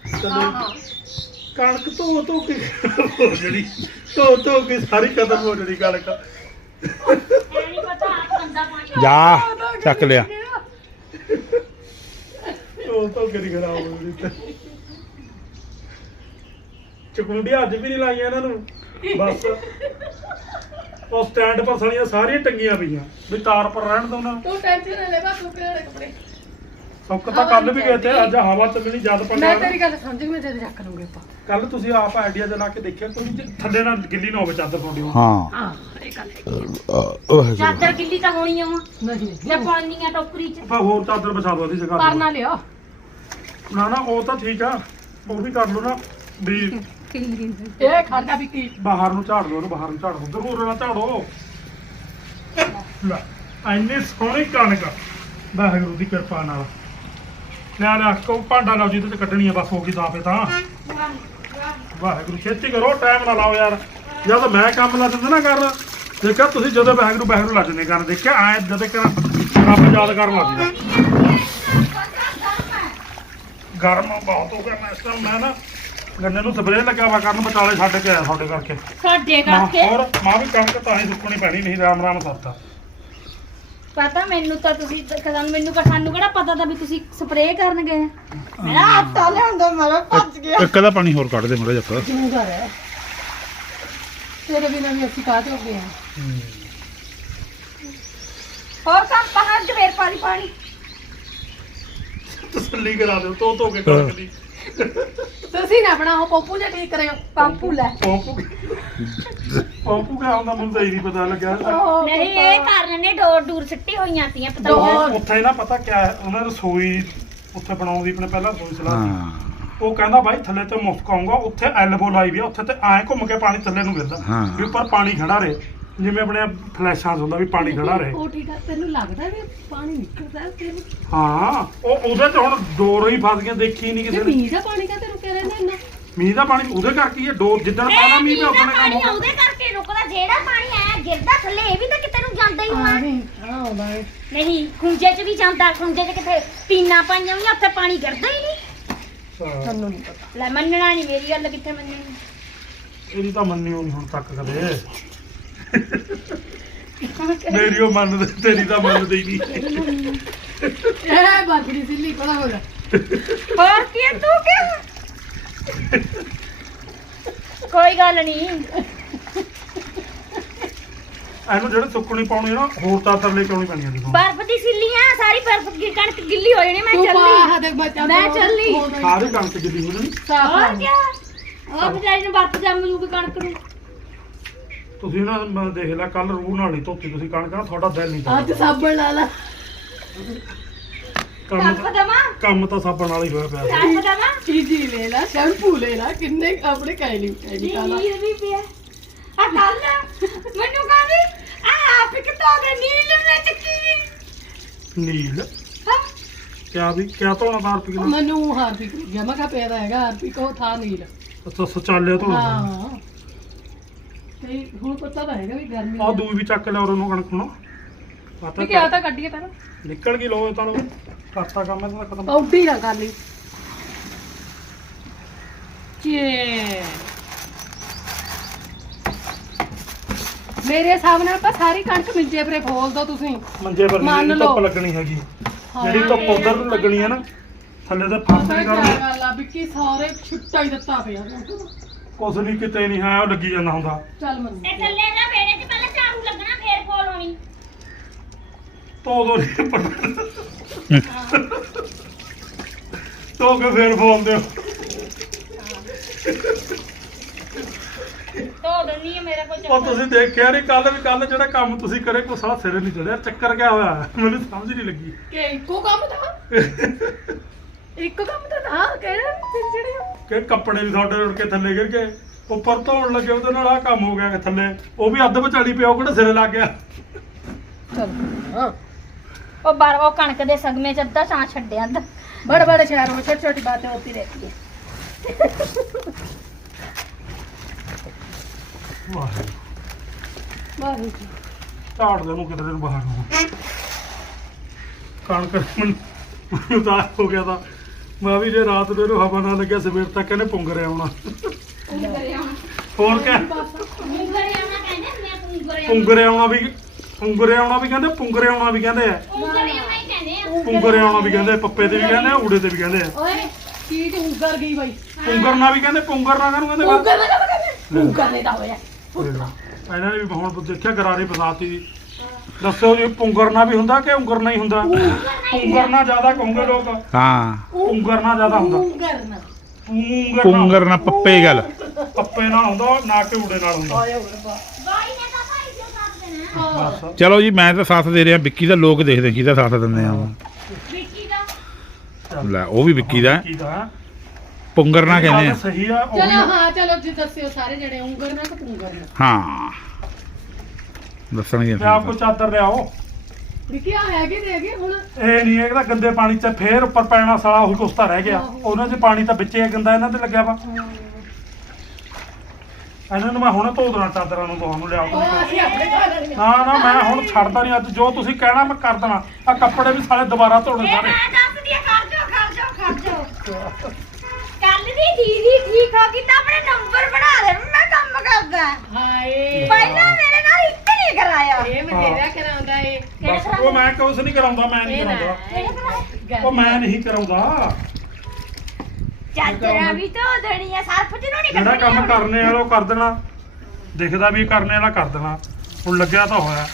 A: ਕਣਕ ਧੋ ਕੇ ਜਿਹੜੀ ਧੋ ਕੇ ਸਾਰੀ ਖਤਮ ਹੋ ਜਣੀ ਕਣਕ
C: ਐ ਨਹੀਂ ਪਤਾ ਆਪ ਗੰਦਾ ਪਾਣੀ
D: ਜਾ ਚੱਕ ਲਿਆ
A: ਧੋ ਕੇ ਨਹੀਂ ਖਰਾਬ ਹੋ ਜਣੀ ਚਕੁੰਡੀਆਂ ਅੱਜ ਵੀ ਨਹੀਂ ਲਾਈਆਂ ਇਹਨਾਂ ਨੂੰ ਬਸ ਉਹ ਸਟੈਂਡ ਪਰ ਸਾਲੀਆਂ ਸਾਰੀਆਂ ਟੰਗੀਆਂ ਪਈਆਂ ਵੀ ਤਾਰ ਪਰ ਰਹਿਣ ਦੋ ਨਾ
B: ਤੂੰ ਟੈਨਸ਼ਨ ਨਾ ਲੈ ਬਸ ਸੁੱਕੇ ਵਾਲੇ ਕੱਪੜੇ
A: ਸੁੱਕ ਤਾਂ ਕੱਲ ਵੀ ਗਏ ਤੇ ਅੱਜ ਹਵਾ ਚੱਲਣੀ ਜਦ
B: ਮੈਂ
A: ਪੰਗਾ
B: ਤੇਰੀ ਗੱਲ ਸਮਝ ਗਈ ਮੈਂ ਜਦ ਚੱਕ ਲੂੰਗੇ ਆਪਾਂ
A: ਕੱਲ ਤੁਸੀਂ ਆਪ ਆਈਡੀਆ ਚਲਾ ਕੇ ਦੇਖਿਆ ਕੋਈ ਜੇ ਥੱਲੇ ਨਾਲ ਗਿੱਲੀ ਨਾ ਹੋਵੇ ਚਾਦਰ ਤੁਹਾਡੀ ਉਹ।
D: ਹਾਂ
B: ਹਾਂ ਇਹ ਗੱਲ ਹੈ
C: ਚਾਦਰ ਗਿੱਲੀ ਤਾਂ ਹੋਣੀ ਆ
B: ਨਹੀਂ
C: ਜਾਂ ਪਾਣੀ ਆ ਟੋਕਰੀ ਚ
A: ਆਪਾਂ ਹੋਰ ਚਾਦਰ ਵਿਛਾ ਦੋ ਅਸੀਂ ਜਗ੍ਹਾ
B: ਕਰਨਾ ਲਿਆ
A: ਨਾ ਉਹ ਤਾਂ ਠੀਕ ਆ ਉਹ ਵੀ ਕਰ ਲਓ ਨਾ ਵੀ
B: ਇਹ ਖੜਦਾ ਵੀ ਕੀ
A: ਬਾਹਰ ਨੂੰ ਝਾੜ ਦੋ, ਬਾਹਰ ਨੂੰ ਝਾੜ ਦੋ, ਦੂਰ ਨਾ ਝਾੜੋ। ਲੈ ਇੰਨੀ ਸੋਹਣੀ ਕਣਕ ਵਾਹਿਗੁਰੂ ਦੀ ਕਿਰਪਾ ਨਾਲ। ਲੈ ਕੋ ਭਾਂਡਾ ਲਾਓ ਜਿਹਦੇ ਚ ਕੱਢਣੀ ਆ, ਬਸ ਹੋ ਗਈ ਦਾਪੇ ਤਾਂ। ਵਾਹਿਗੁਰੂ ਛੇਤੀ ਕਰੋ, ਟਾਈਮ ਨਾ ਲਾਓ ਯਾਰ। ਜਦ ਮੈਂ ਕੰਮ ਲਾ ਦਿੰਦਾ ਨਾ ਕਰਨ, ਦੇਖਿਆ ਤੁਸੀਂ ਜਦੋਂ ਵਾਹਿਗੁਰੂ ਲੱਗ ਜਨੇ ਕਰਨ, ਦੇਖਿਆ ਐ ਜਦ ਰੱਬ ਯਾਦ ਕਰਨ ਲੱਗ ਜਾਂਦਾ। ਗਰਮ ਬਹੁਤ ਹੋ ਗਿਆ ਮੈਂ ਨਾ ਗੰਨੇ ਨੂੰ ਸਪਰੇਅ ਲੱਗਾ ਵਾ ਕਰਨ, ਬਚਾਲੇ ਛੱਡ ਕੇ ਆਇਆ ਤੁਹਾਡੇ ਕਰਕੇ।
C: ਸਾਡੇ ਕਰਕੇ
A: ਹੋਰ ਮਾਂ ਵੀ ਕਣਕ ਤਾਂ ਹੀ ਸੁੱਕਣੀ ਪੈਣੀ, ਨਹੀਂ ਰਾਮ ਸਰਤਾ।
C: ਪਤਾ ਮੈਨੂੰ ਤਾਂ ਤੁਸੀਂ ਮੈਨੂੰ ਸਾਨੂੰ ਕਿਹੜਾ ਪਤਾ ਤਾਂ ਵੀ ਤੁਸੀਂ ਸਪਰੇਅ ਕਰਨ ਗਏ। ਮੇਰਾ ਹੱਥ ਆ ਲਿਆਉਂਦਾ, ਮੇਰਾ ਭੱਜ ਗਿਆ।
D: ਇੱਕ ਦਾ ਪਾਣੀ ਹੋਰ ਕੱਢ ਦੇ ਮੜਾ ਜੱਪਾ।
B: ਜੂਗਾ ਹੈ ਤੇਰੇ ਬਿਨਾਂ ਵੀ ਅਸੀਂ ਕਾਹ ਹੋ ਗਏ ਆ।
C: ਹੋਰ ਕੰਮ ਬਾਹਰ ਚ ਫੇਰ ਪਾਣੀ
A: ਤਸੱਲੀ ਕਰਾ ਦਿਓ ਧੋ ਕੇ ਕਣਕ ਦੀ।
B: ਤੁਸੀਂ ਨਾ ਬਣਾਓ ਪੋਪੂ ਜੇ ਠੀਕ ਕਰਿਓ, ਪੰਪੂ ਲੈ
A: ਪੌਂਪੂ ਕਿਆ ਹੁੰਦਾ ਮੈਨੂੰ ਤਾਂ ਇਹ ਨਹੀਂ ਪਤਾ ਲੱਗਿਆ।
C: ਨਹੀਂ ਇਹ ਕਾਰਨ ਨੇ ਡੋਰ ਸਿੱਟੀ ਹੋਈਆਂ ਤੀਆਂ ਪਤਾ
A: ਉੱਥੇ ਨਾ ਪਤਾ ਕਿਆ ਹੈ, ਉਹਨਾਂ ਰਸੋਈ ਉੱਥੇ ਬਣਾਉਣ ਦੀ ਆਪਣੇ ਪਹਿਲਾਂ ਰਸੋਈ ਸਲਾਹ ਸੀ।
D: ਹਾਂ
A: ਉਹ ਕਹਿੰਦਾ ਬਾਈ ਥੱਲੇ ਤੇ ਮੁਫਕ ਆਊਗਾ, ਉੱਥੇ ਐਲਬੋ ਲਾਈ ਵੀ ਆ, ਉੱਥੇ ਤੇ ਐਂ ਘੁੰਮ ਕੇ ਪਾਣੀ ਥੱਲੇ ਨੂੰ ਗਿਰਦਾ
D: ਹਾਂ।
A: ਵੀ ਉੱਪਰ ਪਾਣੀ ਖੜਾ ਰਹੇ, ਜਿਵੇਂ ਆਪਣੇ ਫਲੈਸ਼ਾਂ 'ਚ ਹੁੰਦਾ ਵੀ ਪਾਣੀ ਖੜਾ ਰਹੇ।
B: ਉਹ ਠੀਕ ਆ, ਤੈਨੂੰ ਲੱਗਦਾ ਵੀ ਪਾਣੀ ਨਿਕਲਦਾ ਤੈਨੂੰ?
A: ਹਾਂ ਉਹਦੇ ਤੇ ਹੁਣ ਡੋਰ ਹੀ ਫਸ ਗਿਆ, ਦੇਖੀ ਨਹੀਂ ਕਿਸੇ ਨੇ।
B: ਮੀਂਹ ਦਾ ਪਾਣੀ ਕਾ ਤੈਨੂੰ ਕਹਿ ਰਹੇ ਨੇ ਇੰਨਾ?
A: ਮੀਂਹ ਦਾ ਪਾਣੀ ਉਹਦੇ ਕਰਕੇ ਹੀ ਹੈ, ਡੋਰ ਜਿੱਦਣ ਪਾਣਾ ਮੀਂਹ ਪਿਆ ਉਦੋਂ ਕੰਮ
C: ਪਾਣੀ
A: ਹੋਗਾ।
C: ਉਹਦੇ ਕਰਕੇ ਰੁਕਦਾ, ਜਿਹੜਾ ਪਾਣੀ ਆਇਆ ਗਿਰਦਾ ਥੱਲੇ, ਇਹ ਵੀ ਤਾਂ ਕਿਤੇ ਨੂੰ ਜਾਂਦਾ ਹੀ ਹੋਣਾ।
B: ਹਾਂ ਆਉਂਦਾ ਹੈ।
C: ਨਹੀਂ ਖੁੰਝੇ 'ਚ ਵੀ ਜਾਂਦਾ, ਖੁੰਝੇ 'ਚ ਕਿਤੇ ਟੀਨਾ ਪਾਈਆਂ ਹੋਈਆਂ, ਉੱਥੇ ਪਾਣੀ ਗਿਰਦਾ ਹੀ ਨਹੀਂ।
B: ਸਾਨੂੰ ਨਹੀਂ ਪਤਾ।
C: ਲੈ ਮੰਨਣਾ ਨਹੀਂ ਮੇਰੀ ਗੱਲ, ਕਿੱਥੇ ਮੰਨਣੀ।
A: ਇਹਦੀ ਤਾਂ ਮੰਨੀ ਹੋਣੀ ਹੁਣ ਤੱਕ ਕਦੇ। ਮੇਰੀ ਉਹ ਮੰਨਦੇ, ਤੇਰੀ ਤਾਂ ਮੰਨਦੇ ਹੀ ਨਹੀਂ।
B: ਇਹ ਬਾਜਰੀ ਸਿੱਲੀ ਪੜਾ ਹੋ ਜਾ।
C: ਹੋਰ ਕੀ ਹੈ, ਤੂੰ ਕਿਉਂ? ਕੋਈ ਗੱਲ ਨਹੀਂ।
A: ਇਹਨੂੰ ਜਿਹੜੇ ਸੁੱਕਣੀ ਪਾਉਣੀ ਹੈ ਨਾ, ਹੋਰ ਤਾਂ ਤਰਲੇ ਕਿਉਂ ਪੈਣੀਆਂ ਦੇਖੋ।
C: ਬਰਫ਼ ਦੀ ਸਿੱਲੀਆਂ, ਸਾਰੀ ਬਰਫ਼ ਦੀ ਕਣਕ ਗਿੱਲੀ ਹੋ ਜਾਣੀ। ਮੈਂ
B: ਤੂੰ
C: ਚੱਲੀ,
B: ਪਾ ਦੇ ਬੱਚਾ,
C: ਮੈਂ ਚੱਲੀ।
A: ਸਾਰੇ ਕਣਕ ਗਿੱਲੀ ਹੋ ਜਾਣੀ।
C: ਹੋਰ ਕੀ ਉਹ ਵਿਚਾਰੀ ਨੂੰ ਬੱਤ ਜੰਮ ਜੂਗੀ ਕਣਕ ਨੂੰ।
A: ਤੁਸੀਂ ਨਾ ਮੈਂ ਦੇਖ ਲਿਆ ਕੱਲ ਰੂਹ ਨਾਲ ਨਹੀਂ ਧੋਤੀ ਤੁਸੀਂ ਕਣਕ ਨਾ, ਤੁਹਾਡਾ ਦਿਲ ਨਹੀਂ ਕਰਦਾ।
B: ਅੱਜ ਸਾਬਣ ਲਾ ਲਾ।
A: ਕੰਮ ਤਾਂ ਸਾਬਣ ਨਾਲ ਹੀ ਹੋਇਆ ਪਿਆ।
C: ਚੱਲ ਪਤਾ
B: ਚੀਜ਼ੀ ਲੈ ਲਾ, ਸ਼ੈਂਪੂ ਲੈ ਲਾ, ਕਿੰਨੇ ਆਪਣੇ ਕੈਲੀ ਕਾਲਾ।
C: ਨੀਲ ਵੀ ਪਿਆ ਆ ਕੱਲ ਮੈਨੂੰ ਕਹਿੰਦੀ ਆ ਆਪ ਕਿਤੋਂ ਦੇ ਨੀਲ ਨੇ ਚੱਕੀ
A: ਨੀਲ
C: ਹਾਂ।
A: ਕਿਆ ਵੀ ਕਿਆ ਧੋਣਾ ਦਾ ਰੁਪਏ ਕਿਲੋ?
B: ਮੈਨੂੰ ਹਾਰਪਿਕ ਗਿਆ, ਮੈਂ ਕਿਹਾ ਪਿਆ ਤਾਂ ਹੈਗਾ ਹਾਰਪਿਕ, ਉਹ ਥਾ ਨੀਲ।
A: ਅੱਛਾ ਸਚਾਲਿਆ ਧੋਣਾ।
B: ਹਾਂ ਤੇ ਹੁਣ ਪਤਾ ਤਾਂ ਹੈਗਾ ਵੀ ਗਰਮੀ
A: ਆ ਦੂਈ ਵੀ ਚੱਕ ਲਿਆ ਉਹਨੂੰ ਕਣਕ ਨੂੰ। ਪਤਾ
B: ਵੀ ਕਿਆ ਤਾਂ ਕੱਢੀਏ ਪਹਿਲਾਂ,
A: ਨਿਕਲ ਗਈ ਲੋ ਤਾਂ ਕਰਤਾ ਕੰਮ ਇਹਦਾ ਖਤਮ।
B: ਪੌਡੀ ਨਾ ਕਰ ਲਈ। ਚੇ ਮੇਰੇ ਹਿਸਾਬ ਨਾਲ ਆਪਾਂ ਸਾਰੀ ਕਣਕ ਮਿੰਜੇ ਪਰੇ ਖੋਲ ਦੋ ਤੁਸੀਂ।
A: ਮੰਜੇ ਪਰ
B: ਮੰਨ
A: ਨਹੀਂ
B: ਲਓ।
A: ਧੁੱਪ ਲੱਗਣੀ ਹੈਗੀ, ਜਿਹੜੀ ਧੁੱਪ ਉਧਰ ਨੂੰ ਲੱਗਣੀ ਹੈ ਨਾ, ਥੱਲੇ ਤੇ
B: ਪਤਾ
A: ਫਾਸੀ
B: ਕੀ
A: ਕਰਨੀ।
B: ਗੱਲ ਆ ਵਿੱਕੀ, ਸਾਰੇ ਛੁੱਟਾ ਹੀ ਦਿੱਤਾ ਪਿਆ।
A: ਕੁਛ ਨਹੀਂ ਕਿਤੇ ਨਹੀਂ ਹੈ, ਉਹ ਲੱਗੀ ਜਾਂਦਾ ਹੁੰਦਾ।
B: ਚੱਲ ਮੰਨ
C: ਇਹ ਥੱਲੇ ਦਾ ਵੇੜੇ 'ਚ ਪਹਿਲਾਂ ਝਾੜੂ ਲੱਗਣਾ, ਫੇਰ ਫੋਲ ਹੋਣੀ।
A: ਧੋ ਨਹੀਂ ਧੋ ਕੇ ਫੇਰ ਫੋਲ ਦਿਓ।
C: ਧੋ ਦਿੰਦੀ ਆ, ਮੇਰਾ ਕੋਈ
A: ਉਹ
C: ਚੱਕਰ
A: ਤੁਸੀਂ ਦੇਖਿਆ ਨਹੀਂ ਕੱਲ ਜਿਹੜਾ ਕੰਮ ਤੁਸੀਂ ਕਰੇ ਕੋਈ ਸਾਰਾ ਸਿਰੇ ਨਹੀਂ ਚੜਿਆ। ਚੱਕਰ ਕਿਆ ਹੋਇਆ ਮੈਨੂੰ ਸਮਝ ਨਹੀਂ ਲੱਗੀ।
B: ਕਿ ਇੱਕੋ ਕੰਮ ਤਾਂ ਇੱਕ ਕੰਮ ਤਾਂ ਨਾ ਕਹਿਣਾ ਫਿਰ ਜਿਹੜੇ
A: ਕਿ ਕੱਪੜੇ ਵੀ ਤੁਹਾਡੇ ਉੜ ਕੇ ਥੱਲੇ ਗਿਰ ਗਏ, ਉੱਪਰ ਧੋਣ ਲੱਗੇ ਉਹਦੇ ਨਾਲ ਆਹ ਕੰਮ ਹੋ ਗਿਆ ਕਿ ਥੱਲੇ ਉਹ ਵੀ ਅੱਧ ਵਿਚਾਲੀ ਪਿਆ, ਉਹ ਕਿਹੜਾ ਸਿਰੇ ਲੱਗ ਗਿਆ।
B: ਚੱਲ ਹਾਂ
C: ਉਹ ਕਣਕ ਦੇ ਸਗਮੇ 'ਚ ਅੱਧਾ ਸਾਂ ਛੱਡਿਆ ਅੱਧਾ।
B: बड़े बड़े शहरों में छोटी छोटी बातें होती रहती है।
A: ਵਾਹਿਗੁਰੂ ਝਾੜ ਦੇ ਨੂੰ ਕਿਤੇ ਦਿਨ ਬਾਹਰ ਨੂੰ ਕਣਕ ਮੈਨੂੰ ਤਾਂ ਹੋ ਗਿਆ ਤਾਂ ਮੈਂ ਵੀ ਜੇ ਰਾਤ ਨੂੰ ਇਹਨੂੰ ਹਵਾ ਨਾ ਲੱਗਿਆ ਸਵੇਰ ਤੱਕ ਇਹਨੇ ਪੁੰਗਰੇ ਆਉਣਾ। ਹੋਰ ਕਿਆ ਪੁੰਗਰੇ ਆਉਣਾ ਵੀ ਪੁੰਗਰੇ ਆਉਣਾ ਵੀ ਕਹਿੰਦੇ, ਪੁੰਗਰੇ ਆਉਣਾ ਵੀ ਕਹਿੰਦੇ ਆ, ਪੁੰਗਰੇ ਆਉਣਾ ਵੀ ਕਹਿੰਦੇ, ਪੱਪੇ ਤੇ ਵੀ ਕਹਿੰਦੇ ਆ, ਊੜੇ ਤੇ ਵੀ ਕਹਿੰਦੇ ਆ।
B: ओए चीज उगर गई भाई।
A: ਪੁੰਗਰਨਾ ਵੀ ਕਹਿੰਦੇ, ਪੁੰਗਰਨਾ ਕਾਹਨੂੰ ਕਹਿੰਦੇ?
B: उगर ना कहते उगर नहीं था होया।
A: ਇਹਨਾਂ ਨੇ ਵੀ ਹੁਣ ਦੇਖਿਆ ਗਰਾਰੇ ਫਸਾਤੀ ਦੀ। ਦੱਸੋ ਜੀ ਪੁੰਗਰਨਾ ਵੀ ਹੁੰਦਾ ਕਿ ਉਂਗਰਨਾ ਹੀ ਹੁੰਦਾ? ਪੁੰਗਰਨਾ ਜ਼ਿਆਦਾ ਕਹੂੰਗੇ ਲੋਕ,
D: ਹਾਂ
A: ਪੁੰਗਰਨਾ ਜ਼ਿਆਦਾ ਹੁੰਦਾ।
B: उगर ना
D: ਪੁੰਗਰ ਨਾ ਪੱਪੇ ਗੱਲ
A: ਪੱਪੇ ਨਾਲ ਹੁੰਦਾ ਨਾ ਕਿ ਊੜੇ ਨਾਲ ਹੁੰਦਾ।
B: आया बाबा
A: ਬਸ
D: ਚਲੋ ਜੀ ਮੈਂ ਤਾਂ ਸਾਥ ਦੇ ਰਿਹਾ, ਵਿੱਕੀ ਦਾ ਲੋਕ ਦੇਖਦੇ ਕਿਹਦਾ ਸਾਥ ਦਿੰਦੇ ਆ। ਲੈ ਉਹ ਵੀ ਵਿੱਕੀ ਦਾ
A: ਕੀ ਦਾ
D: ਪੁੰਗਰਨਾ ਕਹਿੰਦੇ ਆ।
A: ਸਹੀ ਆ ਉਹ
B: ਚਲੋ ਹਾਂ ਚਲੋ ਜੀ ਦੱਸਿਓ ਸਾਰੇ ਜਣੇ ਉਂਗਰ ਨਾ ਕਿ ਪੁੰਗਰ ਨਾ
D: ਹਾਂ ਦੱਸਣਗੇ
A: ਤੇ ਆਪ ਕੋ ਚਾਦਰ ਲਿਆਓ।
B: ਦੇਖੀ ਆ ਹੈਗੇ ਤੇ ਹੈਗੇ ਹੁਣ
A: ਇਹ ਨਹੀਂ ਹੈ ਕਿ ਗੰਦੇ ਪਾਣੀ 'ਚ ਫੇਰ ਉੱਪਰ ਪੈਣਾ ਸਾਲਾ ਉਹੀ ਕੁਛ ਤਾਂ ਰਹਿ ਗਿਆ। ਉਹਨਾਂ 'ਚ ਪਾਣੀ ਤਾਂ ਵਿੱਚੇ ਗੰਦਾ ਇਹਨਾਂ ਤੇ ਲੱਗਿਆ ਵਾ। ਇਹਨਾਂ ਨੂੰ ਮੈਂ ਹੁਣ ਧੋ ਦੇਣਾ ਚਾਦਰਾਂ ਨੂੰ ਤੁਹਾਨੂੰ ਲਿਆਓ
B: ਉਹ ਅਸੀਂ ਆਪਣੇ ਘਰ ਵਾਲੇ
A: ਨਾ ਨਾ ਮੈਂ ਹੁਣ ਛੱਡਦਾ ਨਹੀਂ ਅੱਜ ਜੋ ਤੁਸੀਂ ਕਹਿਣਾ ਮੈਂ ਕਰ ਦੇਣਾ। ਆ ਕੱਪੜੇ ਵੀ ਸਾਲੇ ਦੁਬਾਰਾ ਧੋਣੇ
C: ਇਹ
A: ਸਾਰੇ।
C: ਮੈਂ ਦੱਸਦੀ ਆ ਖੜ ਜਾਓ ਕੱਲ ਦੀ ਦੀਦੀ ਠੀਕ ਹੋ ਗਈ ਤਾਂ ਆਪਣੇ ਨੰਬਰ ਬਣਾ ਲੈ ਮੈਂ ਕੰਮ ਕਰਦਾ
B: ਹਾਏ
C: ਪਹਿਲਾਂ ਮੇਰੇ ਨਾਲ ਇੱਕ ਨਹੀਂ ਕਰਾਇਆ
B: ਇਹ ਬਥੇਰਾ ਕਰਾਉਂਦਾ ਏ
A: ਬਸ ਉਹ ਮੈਂ ਕੁਛ ਨਹੀਂ ਕਰਾਉਂਦਾ ਮੈਂ ਨਹੀਂ
B: ਇਹ ਨਾ
A: ਕਰਾਉਂਦਾ ਉਹ ਮੈਂ ਨਹੀਂ ਕਰਾਉਂਦਾ।
C: ਚਾਚਰਾ ਵੀ ਧੋ ਦੇਣੀ ਆ ਸਰਫ ਚ ਨੂੰ ਨਹੀਂ
A: ਜਿਹੜਾ ਕੰਮ ਕਰਨੇ ਵਾਲਾ ਉਹ ਕਰ ਦੇਣਾ। ਦਿਖਦਾ ਵੀ ਕਰਨੇ ਵਾਲਾ ਕਰ ਦੇਣਾ। ਹੁਣ ਲੱਗਿਆ ਤਾਂ ਹੋਇਆ।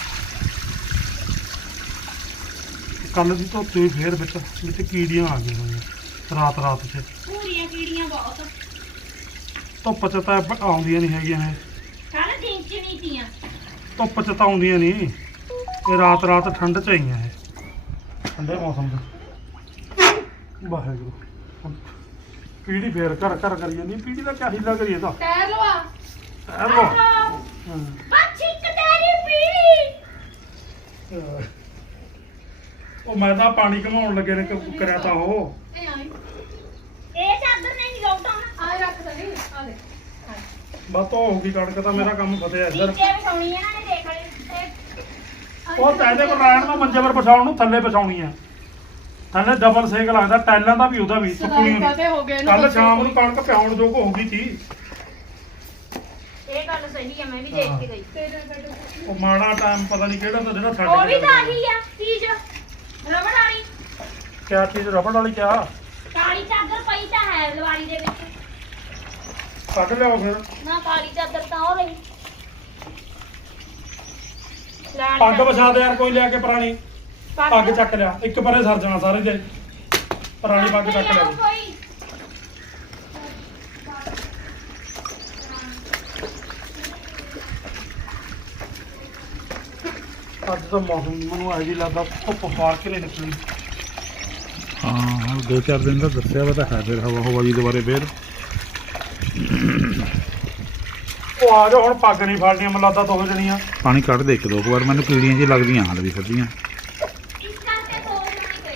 A: ਕੱਲ ਦੀ ਧੋਤੀ ਹੋਈ ਫੇਰ ਵਿੱਚ ਕੀੜੀਆਂ ਆ ਗਈਆਂ ਹੋਈਆਂ ਰਾਤ 'ਚ।
C: ਪੂਰੀਆਂ ਕੀੜੀਆਂ ਬਹੁਤ
A: ਧੁੱਪ 'ਚ ਤਾਂ ਆਉਂਦੀਆਂ ਨਹੀਂ ਹੈਗੀਆਂ ਇਹ।
C: ਕੱਲ ਦਿਨ ਚ ਨਹੀਂ ਤੀਆਂ
A: ਧੁੱਪ 'ਚ ਤਾਂ ਆਉਂਦੀਆਂ ਨਹੀਂ ਇਹ ਰਾਤ ਠੰਡ 'ਚ ਆਈਆਂ ਇਹ ਠੰਡੇ ਮੌਸਮ 'ਚ। ਵਾਹਿਗੁਰੂ ਹੁਣ ਪੀੜੀ ਫੇਰ ਘਰ ਕਰੀ ਜਾਂਦੀ। ਪੀੜੀ ਦਾ ਕਿਆ ਹੀਲਾ ਕਰੀਏ ਤਾਂ
B: ਟਾਇਰ ਲਵਾ
A: ਹੈਲੋ
C: ਬੱਚੀ ਕਟੇਰੀ ਪੀੜੀ
A: ਉਹ ਮੈਂ ਤਾਂ ਪਾਣੀ ਘਮਾਉਣ ਲੱਗੇ ਨੇ ਕਰਿਆ ਤਾਂ ਉਹ
B: ਇਹ ਆਈ
C: ਇਹ ਚਾਦਰ ਨੇ ਨਹੀਂ ਲਾਉਣਾ
B: ਆ ਰੱਖ ਦੇ ਆ ਲੈ
A: ਬਸ ਉਹ ਹੋ ਗਈ ਕਣਕ ਤਾਂ ਮੇਰਾ ਕੰਮ ਫਤਿਆ ਇੱਧਰ।
C: ਨੀਚੇ ਵਿਛਾਉਣੀ ਇਹਨਾਂ ਨੇ ਦੇਖ ਲੈ
A: ਉਹ ਕਹਿੰਦੇ ਪਰ ਰਹਿਣ ਨੂੰ ਮੰਜੇ ਪਰ ਵਿਛਾਉਣ ਨੂੰ ਥੱਲੇ ਵਿਛਾਉਣੀ ਆ। ਥੱਲੇ ਡਬਲ ਸੇਕ ਲੱਗਦਾ ਟਾਈਲਾਂ ਦਾ ਵੀ ਉਹਦਾ ਵੀ ਸੁੱਕਣੀ
B: ਕਾਤੇ ਹੋ ਗਏ
A: ਕੱਲ ਸ਼ਾਮ ਨੂੰ ਕਣਕ ਪਿਆਉਣ ਜੋਗ ਹੋ ਗਈ ਸੀ।
C: ਇਹ ਗੱਲ ਸਹੀ ਆ ਮੈਂ ਵੀ ਦੇਖ ਕੇ ਗਈ
A: ਉਹ ਮਾੜਾ ਟਾਈਮ ਪਤਾ ਨਹੀਂ ਕਿਹੜਾ ਤਾਂ ਜਿਹੜਾ ਛੱਡ
C: ਉਹ ਵੀ
A: ਕੇ
C: ਤਾਂ ਆਹੀ ਆ ਚੀਜ਼ ਰਬੜ ਵਾਲੀ
A: ਕਿਆ ਚੀਜ਼ ਰਬੜ ਵਾਲੀ ਕਿਆ
C: ਕਾਲੀ ਚਾਦਰ ਪਈ ਤਾਂ ਹੈ ਲਵਾਰੀ ਦੇ ਵਿੱਚ
A: ਕੱਢ ਲਿਆਓ ਫਿਰ।
C: ਨਾ ਕਾਲੀ ਚਾਦਰ ਤਾਂ ਉਹ ਰਹੀ
A: ਪੱਗ ਵਿਛਾ ਦੇ ਯਾਰ ਕੋਈ ਲਿਆ ਕੇ ਪੁਰਾਣੀ ਪੱਗ ਚੱਕ ਲਿਆ। ਇੱਕ ਪਰੇ ਸਰ ਜਾਣਾ ਸਾਰੇ ਦੇ ਪੁਰਾਣੀ ਪੱਗ ਚੱਕ ਲਿਆ ਜੀ।
C: ਕੋਈ
A: ਅੱਜ ਤਾਂ ਮੌਸਮ ਮੈਨੂੰ ਐ ਜੀ ਲੱਗਦਾ ਧੁੱਪ ਫਾੜ ਕੇ ਨਹੀਂ ਨਿਕਲੀ।
D: ਹਾਂ 2-4 ਦਿਨ ਦਾ ਦੱਸਿਆ ਵਾ ਤਾਂ ਹੈ ਫਿਰ ਹਵਾ ਜੀ ਦੁਬਾਰੇ ਫੇਰ।
A: ਉਹ ਆ ਜਾ ਹੁਣ ਪੱਗ ਨਹੀਂ ਫੜਨੀਆਂ ਮੈਨੂੰ ਲੱਗਦਾ ਦੋ ਜਣੀਆਂ।
D: ਪਾਣੀ ਕੱਢ ਦੇ ਇੱਕ ਦੋ ਵਾਰ ਮੈਨੂੰ ਕੀੜੀਆਂ ਜੀ ਲੱਗਦੀਆਂ ਹਾਲ ਵੀ ਫਿਰਦੀਆਂ।
C: ਇਸ ਕਰਕੇ ਤੋੜ ਨਹੀਂ ਗਈ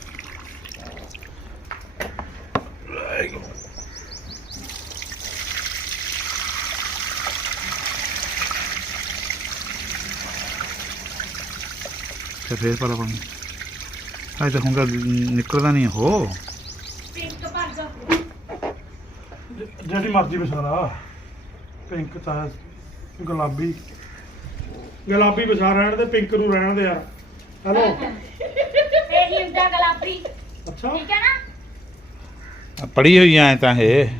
D: ਤੇ ਫੇਰ ਪਾ ਪਾਣੀ ਅੱਜ ਤਾਂ ਹੁੰਦਾ ਨਿਕਲਦਾ ਨਹੀਂ ਉਹ।
C: ਪਿੰਕ ਪੱਗ
A: ਜਿਹੜੀ ਮਰਜ਼ੀ ਵਿਛਾ ਲਾ ਪਿੰਕ ਤਾਂ ਗੁਲਾਬੀ ਵਿਛਾ ਰਹਿਣ ਦੇ ਪਿੰਕ ਨੂੰ ਰਹਿਣ ਦੇ ਯਾਰ। ਹੈਲੋ
C: ਇਹੀ ਹੁੰਦਾ ਗੁਲਾਬੀ
A: ਅੱਛਾ
C: ਠੀਕ ਹੈ ਨਾ
D: ਪੜੀ ਹੋਈ ਐ ਤਾਂ ਇਹ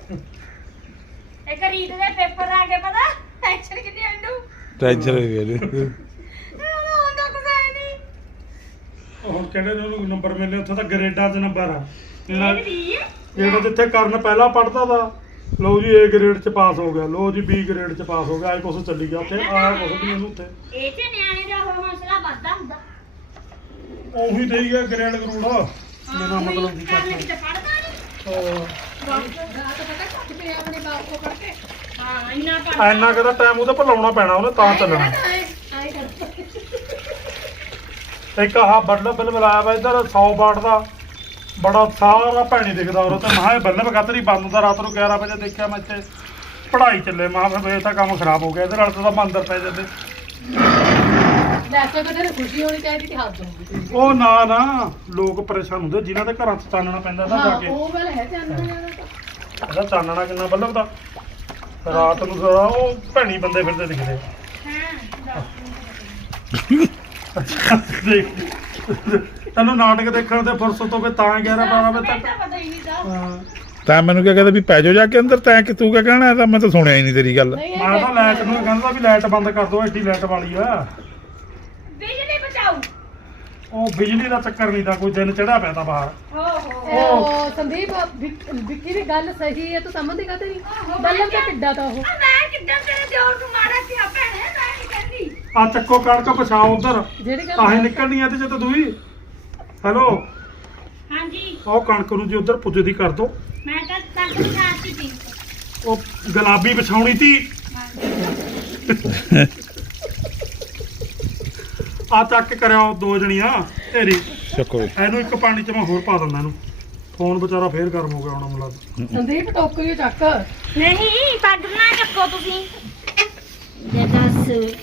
C: ਇੱਕ ਰੀਤ ਦੇ ਪੇਪਰ ਆ ਕੇ ਪਤਾ ਟੈਨਸ਼ਨ ਕਿੰਨੀ ਆਂਡੂ
D: ਟੈਂਸ਼ਨ ਵੇਲੇ
C: ਹੁੰਦਾ ਕੁਝ ਨਹੀਂ
A: ਹੁਣ ਕਿਹੜੇ ਨੇ ਉਹਨੂੰ ਨੰਬਰ ਮਿਲਨੇ ਉੱਥੇ ਤਾਂ ਗ੍ਰੇਡਾਂ 'ਚ ਨੰਬਰ ਆ।
C: ਇਹ ਵੀ
A: ਜਿਹੜਾ ਜਿੱਥੇ ਕਰਨ ਪਹਿਲਾਂ ਪੜਦਾ ਤਾ ਲਓ ਜੀ A ਗ੍ਰੇਡ 'ਚ ਪਾਸ ਹੋ ਗਿਆ। ਲਓ ਜੀ B ਗ੍ਰੇਡ 'ਚ ਪਾਸ ਹੋ ਗਿਆ। ਆਏ ਕੁਛ ਚੱਲੀ ਗਿਆ ਉੱਥੇ ਆਇਆ ਕੁਛ ਵੀ ਨਹੀਂ ਉੱਥੇ।
C: ਇਹ ਚ ਨਿਆਣੇ ਦਾ ਹੌਸਲਾ ਵੱਧਦਾ ਹੁੰਦਾ
A: ਉਹੀ ਦੇਈ ਗਿਆ ਗ੍ਰੇਡ ਗਰੂੜ ਮੇਰਾ ਮਤਲਬ ਕੀ
C: ਕਰਨ
A: ਕਰਦਾ
C: ਕਿਤੇ ਪੜਦਾ ਨਹੀਂ
B: ਰਾਤ ਪਤਾ ਕੱਟ ਪਿਆ ਆਪਣੇ ਬਾਪ ਕੋ ਕਰਕੇ
C: ਹਾਂ ਇੰਨਾ ਪੜਦਾ
A: ਐਨਾ ਕਿਹਦਾ ਟਾਈਮ ਉਹਦੇ ਪਰ ਲਾਉਣਾ ਪੈਣਾ ਉਹਨੇ ਤਾਂ ਚੱਲਣਾ।
B: ਆਏ ਕਰ
A: ਇੱਕ ਆਹ ਬੱਲਬ ਬੁਲਾਇਆ ਵਾ ਇੱਧਰ 100 ਵਾਟ ਦਾ ਬੜਾ ਸਾਰਾ ਭੈਣੀ ਦਿਖਦਾ ਉਹ ਤੇ ਮਹਾ ਬੱਲਬ ਕਤਰੀ ਬੰਦ ਹੁੰਦਾ। ਰਾਤ ਨੂੰ 11 ਵਜੇ ਦੇਖਿਆ ਮੈਂ ਇੱਥੇ ਪੜ੍ਹਾਈ ਚੱਲੇ ਮਾਂ ਫਿਰ ਤਾਂ ਕੰਮ ਖਰਾਬ ਹੋ ਗਿਆ। ਇਹਦੇ ਨਾਲ ਤਾਂ ਮੰਦਰ ਪੈ ਜਾਂਦੇ।
B: ਵੈਸੇ ਤਾਂ ਤੇਰੇ ਖੁਸ਼ੀ ਹੋਣੀ ਚਾਹੀਦੀ ਕਿ ਹੱਦ ਹੋਊਗੀ
A: ਉਹ ਨਾ ਲੋਕ ਪਰੇਸ਼ਾਨ ਹੁੰਦੇ ਜਿਨ੍ਹਾਂ ਦੇ ਘਰਾਂ 'ਚ ਚਾਨਣਾ ਪੈਂਦਾ ਤਾਂ ਜਾ
B: ਹਾਂ
A: ਕੇ
B: ਉਹ ਗੱਲ ਹੈ ਚਾਨਣਾ ਜਾਣਾ ਤਾਂ
A: ਇਹਦਾ ਚਾਨਣਾ ਕਿੰਨਾ ਬੱਲਬ ਦਾ ਰਾਤ ਨੂੰ ਸਾਰਾ ਉਹ ਭੈਣੀ ਬੰਦੇ ਫਿਰਦੇ ਦਿਖਦੇ। ਦੇਖ ਤੈਨੂੰ ਨਾਟਕ ਦੇਖਣ ਤੇ ਫੁਰਸਤ ਹੋਵੇ ਤਾਂ 11-12 ਵਜੇ ਤੱਕ।
C: ਪਤਾ ਹੀ ਨਹੀਂ ਦਾ
A: ਹਾਂ
D: ਤਾਂ ਮੈਨੂੰ ਕਿਹਾ ਕਹਿੰਦਾ ਵੀ ਪੈ ਜਾਓ ਜਾ ਕੇ ਅੰਦਰ ਤੈਂ ਕਿ ਤੂੰ ਕਿਆ ਕਹਿਣਾ ਤਾਂ ਮੈਂ ਤਾਂ ਸੁਣਿਆ ਹੀ ਨਹੀਂ ਤੇਰੀ ਗੱਲ।
B: ਨਹੀਂ
A: ਮੈਂ ਤਾਂ ਲਾਈਟ ਨੂੰ ਕਹਿੰਦਾ ਵੀ ਲਾਈਟ ਬੰਦ ਕਰ ਦੋ ਐਡੀ ਲਾਈਟ ਵਾਲੀ ਆ।
C: ਬਿਜਲੀ ਬਚਾਓ
A: ਉਹ ਬਿਜਲੀ ਦਾ ਚੱਕਰ ਨਹੀਂ ਤਾਂ ਕੋਈ ਦਿਨ ਚੜਿਆ ਪਿਆ ਤਾਂ ਬਾਹਰ।
C: ਹੋ ਹੋ
B: ਉਹ ਸੰਦੀਪ ਵਿੱਕੀ ਦੀ ਗੱਲ ਸਹੀ ਹੈ ਤੂੰ ਸਮਝਦੀ ਕਾ ਤੇਰੀ ਬੱਲਮ ਤਾਂ ਕਿੱਡਾ ਤਾਂ ਉਹ
C: ਮੈਂ ਕਿੱਦਾਂ ਤੇਰੇ ਦਿਓਰ ਨੂੰ ਮਾਰਾ ਪਿਆ ਭੈਣੇ ਮੈਂ ਨਹੀਂ ਕਹਿੰਦੀ
A: ਆ ਚੱਕੋ ਕਣਕ ਪਛਾਓ ਉਧਰ
B: ਜਿਹੜੀ ਗੱਲ
A: ਤਾਂ ਹੀ ਨਿਕਲਣੀ ਆ ਤੇ ਜੇ ਦੂਈ। ਹੈਲੋ
C: ਹਾਂਜੀ
A: ਉਹ ਕਣਕ ਨੂੰ ਜੀ ਉਧਰ ਪੁੱਜਦੀ ਕਰ ਦੋ।
C: ਮੈਂ ਤਾਂ ਪੈਂਟ ਦਿਖਾਤੀ ਪਿੰਕ
A: ਉਹ ਗੁਲਾਬੀ ਵਿਛਾਉਣੀ ਤੀ ਆ ਚੱਕ ਕਰਿਓ ਦੋ ਜਣੀਆਂ ਢੇਰੀ
D: ਚੱਕੋ
A: ਇਹਨੂੰ ਇੱਕ ਪਾਣੀ ਚ ਮੈਂ ਹੋਰ ਪਾ ਦਿੰਦਾ ਇਹਨੂੰ ਫੋਨ ਵਿਚਾਰਾ ਫੇਰ ਗਰਮ ਹੋ ਗਿਆ ਹੁਣ ਮੈਨੂੰ ਲੱਗਦਾ
B: ਸੰਦੀਪ ਟੋਕਰੀ ਚੱਕ
C: ਨਹੀਂ ਪੱਗ ਨਾ ਚੱਕੋ ਤੁਸੀਂ ਜੇ ਦੱਸ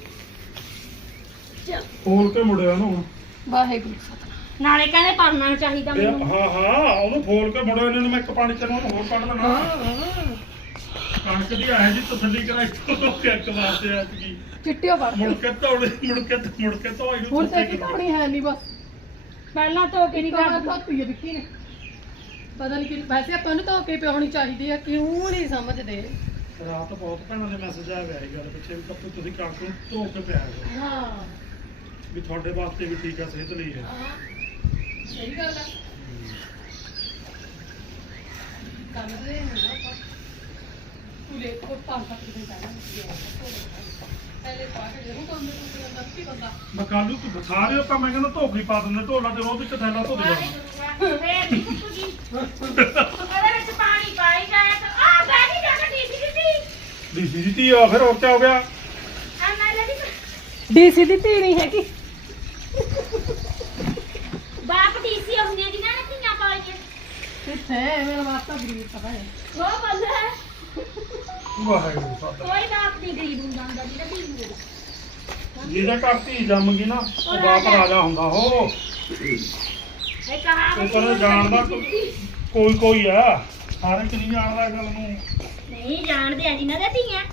A: ਖੋਲ ਕੇ ਮੁੜਿਆ ਇਹਨੂੰ ਹੁਣ
B: ਵਾਹਿਗੁਰੂ ਸਤਿਨਾਮ।
C: ਨਾਲੇ ਕਹਿੰਦੇ ਪੜਨਾ ਚਾਹੀਦਾ
A: ਇਹ
C: ਮੈਨੂੰ
A: ਹਾਂ ਉਹਨੂੰ ਖੋਲ ਕੇ ਮੁੜਿਆ ਇਹਨੂੰ ਮੈਂ ਇੱਕ ਪਾਣੀ ਚ ਇਹਨੂੰ ਹੋਰ ਕੱਢ ਦੇਣਾ ਕਣਕ ਦੀ ਆਏ ਜੀ ਤਸੱਲੀ ਕਰਾ ਇੱਕ ਵਾਸਤੇ ਆ ਕੀ
B: ਚਿੱਟਿਓ ਪੜ
A: ਮੁੜ ਕੇ ਧੋਈ ਨੂੰ
B: ਹੁਣ ਤੇ ਕੀ ਕਹਾਣੀ ਹੈ ਨਹੀਂ ਬਸ
C: ਪਹਿਲਾਂ ਧੋ ਕੇ ਨਹੀਂ
B: ਕਾਰ
C: ਕਰਦੀ
B: ਧੋਤੀ ਹੈ ਵਿੱਕੀ ਨੇ ਪਤਾ ਨਹੀਂ ਕਿ ਵੈਸੇ ਆਪਾਂ ਨੂੰ ਧੋ ਕੇ ਪਿਆਉਣੀ ਚਾਹੀਦੀ ਆ ਕਿਉਂ ਨਹੀਂ ਸਮਝਦੇ
A: ਰਾਤ ਬਹੁਤ ਭੈਣਾਂ ਦੇ ਮੈਸੇਜ ਆਇਆ ਇਹ ਗੱਲ ਪਿੱਛੇ ਵੀ ਕੱਪੂ ਤੁਸੀਂ ਕਣਕ ਨੂੰ ਧੋ ਕੇ ਪਿਆ ਕਰੋ
B: ਹਾਂ
A: ਵੀ ਤੁਹਾਡੇ ਵਾਸਤੇ ਵੀ ਠੀਕ ਆ ਸਿਹਤ ਲਈ ਹੈ
B: ਸਹੀ ਗੱਲ ਆ ਕੰਮ ਦੇ ਨਾ ਆਪਾਂ ਤੂੰ ਲੈ ਕੋ 5-7 ਦਿਨ ਪਹਿਲੇ ਪਾ ਕੇ ਜਦੋਂ ਕੰਮ ਦੇ ਕੁਝ ਅੰਦਰ ਕੀ ਬੰਦਾ
A: ਮਕਾਲੂ ਤੂੰ ਬਖਾ ਰਹੇ ਆਪਾਂ ਮੈਂ ਕਹਿੰਦਾ ਧੋ ਕੇ ਪਾ ਦਿੰਦੇ ਢੋਲਾ ਤੇ ਰੋਜ਼ ਇੱਕ ਥੈਲਾ ਧੋ ਦੇ
C: ਫੇਰ ਨਹੀਂ ਕੁੱਕੀ ਉਹਦੇ ਵਿੱਚ ਪਾਣੀ ਪਾਈ ਜਾਇਆ ਤਾਂ ਆ ਬੈਠੀ ਜਾ ਕੇ ਡੀਸੀ ਦਿੱਤੀ
A: ਡੀਸੀ ਜੀ ਤੀ ਆ ਫਿਰ ਹੋਰ ਕੀ ਹੋ ਗਿਆ
C: ਆ ਮੈਂ ਲੈ
B: ਡੀਸੀ ਦੀ ਧੀ ਨਹੀਂ ਹੈਗੀ
C: ਬਾਪ ਡੀਸੀ ਹੁੰਦੀਆਂ ਜਿਨ੍ਹਾਂ ਨੇ ਧੀਆਂ ਪਾਲੀਆਂ
B: ਕਿੱਥੇ ਮੇਰਾ ਵਾਸਤਾ ਗਰੀਬ ਪਤਾ ਹੈ
C: ਉਹ ਬੱਲੇ
A: ਵਾਹਿਗੁਰੂ ਸਾਡਾ
C: ਕੋਈ ਬਾਪ ਨਹੀਂ ਗਰੀਬ ਹੁੰਦਾ ਜਿਹਦਾ ਧੀ ਹੁੰਦੀ
A: ਜਿਹਦਾ ਘਰ ਧੀ ਜੰਮ ਗਈ ਨਾ ਉਹ ਬਾਪ ਰਾਜਾ ਹੁੰਦਾ ਹੋ
C: ਇਹ ਕਹਾਵਤ
A: ਉਹ ਕਹਿੰਦਾ ਜਾਣਦਾ ਕੋਈ ਆ ਸਾਰੇ ਕਿ ਨਹੀਂ ਜਾਣਦਾ ਇਹ ਗੱਲ ਨੂੰ
C: ਨਹੀਂ ਜਾਣਦੇ ਆ ਜਿਨ੍ਹਾਂ ਦੇ ਧੀਆਂ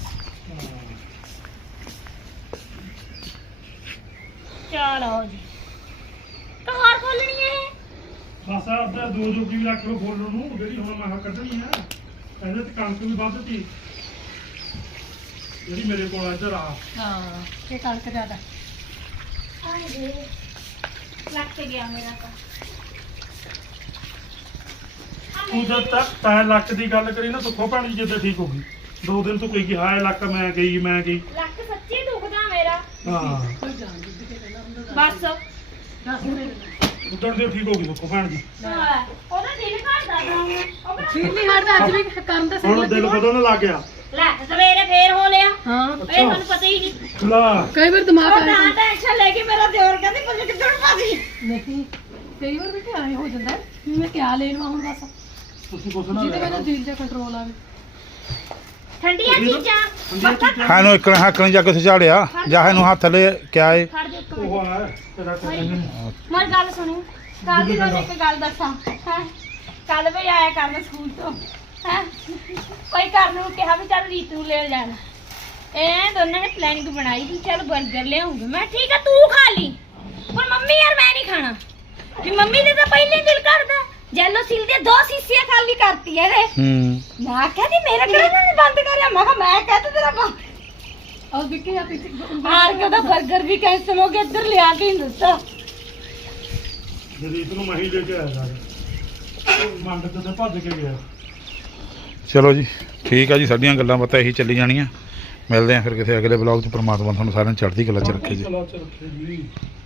C: ਚਲੋ ਜੀ ਕਹਾਰ ਖੋਲਣੀ ਹੈ
A: ਬਸ ਅੱਧਾ ਦੋ ਜੋਗੀ ਵੀ ਰੱਖ ਲਓ ਫੋਨ ਨੂੰ ਜਿਹੜੀ ਹੁਣ ਮੈਂ ਕੱਢਣੀ ਆ ਇਹਦੇ ਤੇ ਕਣਕ ਵੀ ਵੱਧ ਤੀ ਜਿਹੜੀ ਮੇਰੇ ਕੋਲ ਇੱਧਰ ਆ
B: ਹਾਂ ਇਹ ਕਣਕ ਜ਼ਿਆਦਾ
C: ਆਏ ਦੇ ਲੱਗ ਗਿਆ ਮੇਰਾ ਤਾਂ
A: ਤੂੰ ਜਦ ਤੱਕ ਤੈ ਲੱਕ ਦੀ ਗੱਲ ਕਰੀ ਨਾ ਸੁੱਖੋ ਭੈਣੀ ਜਿੱਦਾਂ ਠੀਕ ਹੋ ਗਈ 2 ਦਿਨ ਤੂੰ ਕਹੀ ਕਿ ਹਾਏ ਲੱਕ ਮੈਂ ਗਈ
C: ਲੱਕ ਸੱਚੀ ਦੁਖਦਾ ਮੇਰਾ
A: ਹਾਂ
B: ਕੋਈ ਜਾਣ ਦੀ ਕਿਤੇ ਪਹਿਲਾਂ ਹੁੰਦਾ
C: ਬਸ
B: ਦੱਸ ਮੇਰੇ
A: ਉਦੋਂ ਦੇ ਠੀਕ ਹੋ ਗਈ ਸੁੱਖੋ ਭੈਣ ਜੀ
C: ਉਹਦਾ ਦਿਲ ਘੜਦਾ ਤਾਂ
B: ਠੀਕ ਨਹੀਂ ਹਟਦਾ ਅੱਜ ਵੀ ਕਰਨ ਦਾ
A: ਹੁਣ ਦਿਲ ਬਦਲਣ ਲੱਗ ਗਿਆ
C: ਲੈ ਸਵੇਰੇ ਫੇਰ ਹੋ ਲਿਆ
B: ਹਾਂ
C: ਇਹ ਤੁਹਾਨੂੰ ਪਤਾ ਹੀ ਨਹੀਂ
A: ਲਾ
B: ਕਈ ਵਾਰ ਦਿਮਾਗ
C: ਉਹ
B: ਆ
C: ਤਾਂ
B: ਜਾਂਦਾ
C: ਟੈਨਸ਼ਨ ਲੈ ਕੇ ਮੇਰਾ ਦਿਓਰ ਕਹਿੰਦੀ ਪੁੱਛ ਕਿੱਧਰ ਪਾਦੀ
B: ਨਹੀਂ ਕਈ ਵਾਰ ਵੀ ਕਿਆ ਹੋ ਜਾਂਦਾ ਹੈ, ਵੀ ਮੈਂ ਕਿਆ ਲੈਣਾ ਹੁਣ ਬਸ
A: ਤੁਸੀਂ ਕੁਛ ਨਾ
B: ਜਿਹਦੇ
A: ਲੈ
B: ਮੈਨੂੰ ਦਿਲ ਦਾ ਕੰਟਰੋਲ ਆਵੇ
C: ਠੰਡੀਆਂ ਚੀਜ਼ਾਂ ਪਤਾ
D: ਹਾਂ ਨੂੰ ਇੱਕ ਹੱਕ ਨਹੀਂ ਜਾ ਕੇ ਝਾੜਿਆ ਜਾਂ ਇਹਨੂੰ ਹੱਥ ਲੈ ਕਿਆ ਏ
C: ਖੜ ਜਾ ਇੱਕ ਮਿੰਟ
A: ਉਹ ਆ ਤੇਰਾ ਕੋਈ ਨਹੀਂ
C: ਮੇਰੀ ਗੱਲ ਸੁਣੋ ਕੱਲ ਦੀ ਤੁਹਾਨੂੰ ਇੱਕ ਗੱਲ ਦੱਸਾਂ ਹੈ ਕੱਲ ਵੀ ਆਇਆ ਕਰਨ ਸਕੂਲ ਤੋਂ ਹੈ ਕੋਈ ਕਰਨ ਨੂੰ ਕਿਹਾ ਵੀ ਚੱਲ ਰੀਤ ਨੂੰ ਲੈ ਜਾਣਾ ਇਹ ਦੋਨਾਂ ਨੇ ਪਲੈਨਿੰਗ ਬਣਾਈ ਵੀ ਚੱਲ 버ਗਰ ਲਿਆਉਂਗੇ ਮੈਂ ਠੀਕ ਆ ਤੂੰ ਖਾ ਲਈ ਪਰ ਮੰਮੀ ਯਾਰ ਮੈਂ ਨਹੀਂ ਖਾਣਾ ਵੀ ਮੰਮੀ ਦੇ ਤਾਂ ਪਹਿਲੇ ਦਿਲ ਕਰਦਾ ਜੈਲੋ ਸਿਲ ਦੇ 2 ਸੀਸੀਆਂ ਖਾਲੀ ਕਰਤੀ ਇਹਦੇ ਮੈਂ ਕਹਿੰਦੀ ਮੇਰਾ ਕਿਹੜਾ ਨੇ ਬੰਦ ਕਰਿਆ ਮੈਂ ਕਿਹਾ ਮੈਂ ਕਹਤਾ ਤੇਰਾ ਬੰਦ
B: ਔਰ ਵਿੱਕੀ ਆ ਪਿੱਛੇ
C: ਹਾਰ ਕੇ ਉਹਦਾ 버ਗਰ ਵੀ ਕੈਂਸਲ ਹੋ ਗਿਆ ਇੱਧਰ ਲਿਆ ਕੇ ਨਹੀਂ ਦਿੱਤਾ
A: ਜਰੀਤ ਨੂੰ ਮੈਂ ਹੀ ਲੈ ਕੇ ਆਇਆ ਸਾਰਾ ਮੰਡ ਤੇ ਭੱਜ ਕੇ ਗਿਆ
D: ਚਲੋ ਜੀ ਠੀਕ ਆ ਜੀ ਸਾਡੀਆਂ ਗੱਲਾਂ ਬਾਤਾਂ ਇਹੀ ਚੱਲੀ ਜਾਣੀਆਂ ਮਿਲਦੇ ਆ ਫਿਰ ਕਿਸੇ ਅਗਲੇ ਵਲੌਗ 'ਚ। ਪ੍ਰਮਾਤਮਾ ਤੁਹਾਨੂੰ ਸਾਰਿਆਂ ਨੂੰ ਚੜ੍ਹਦੀ ਕਲਾ 'ਚ ਰੱਖੇ ਜੀ।
A: ਚਲਾ ਚ ਰੱਖੇ ਜੀ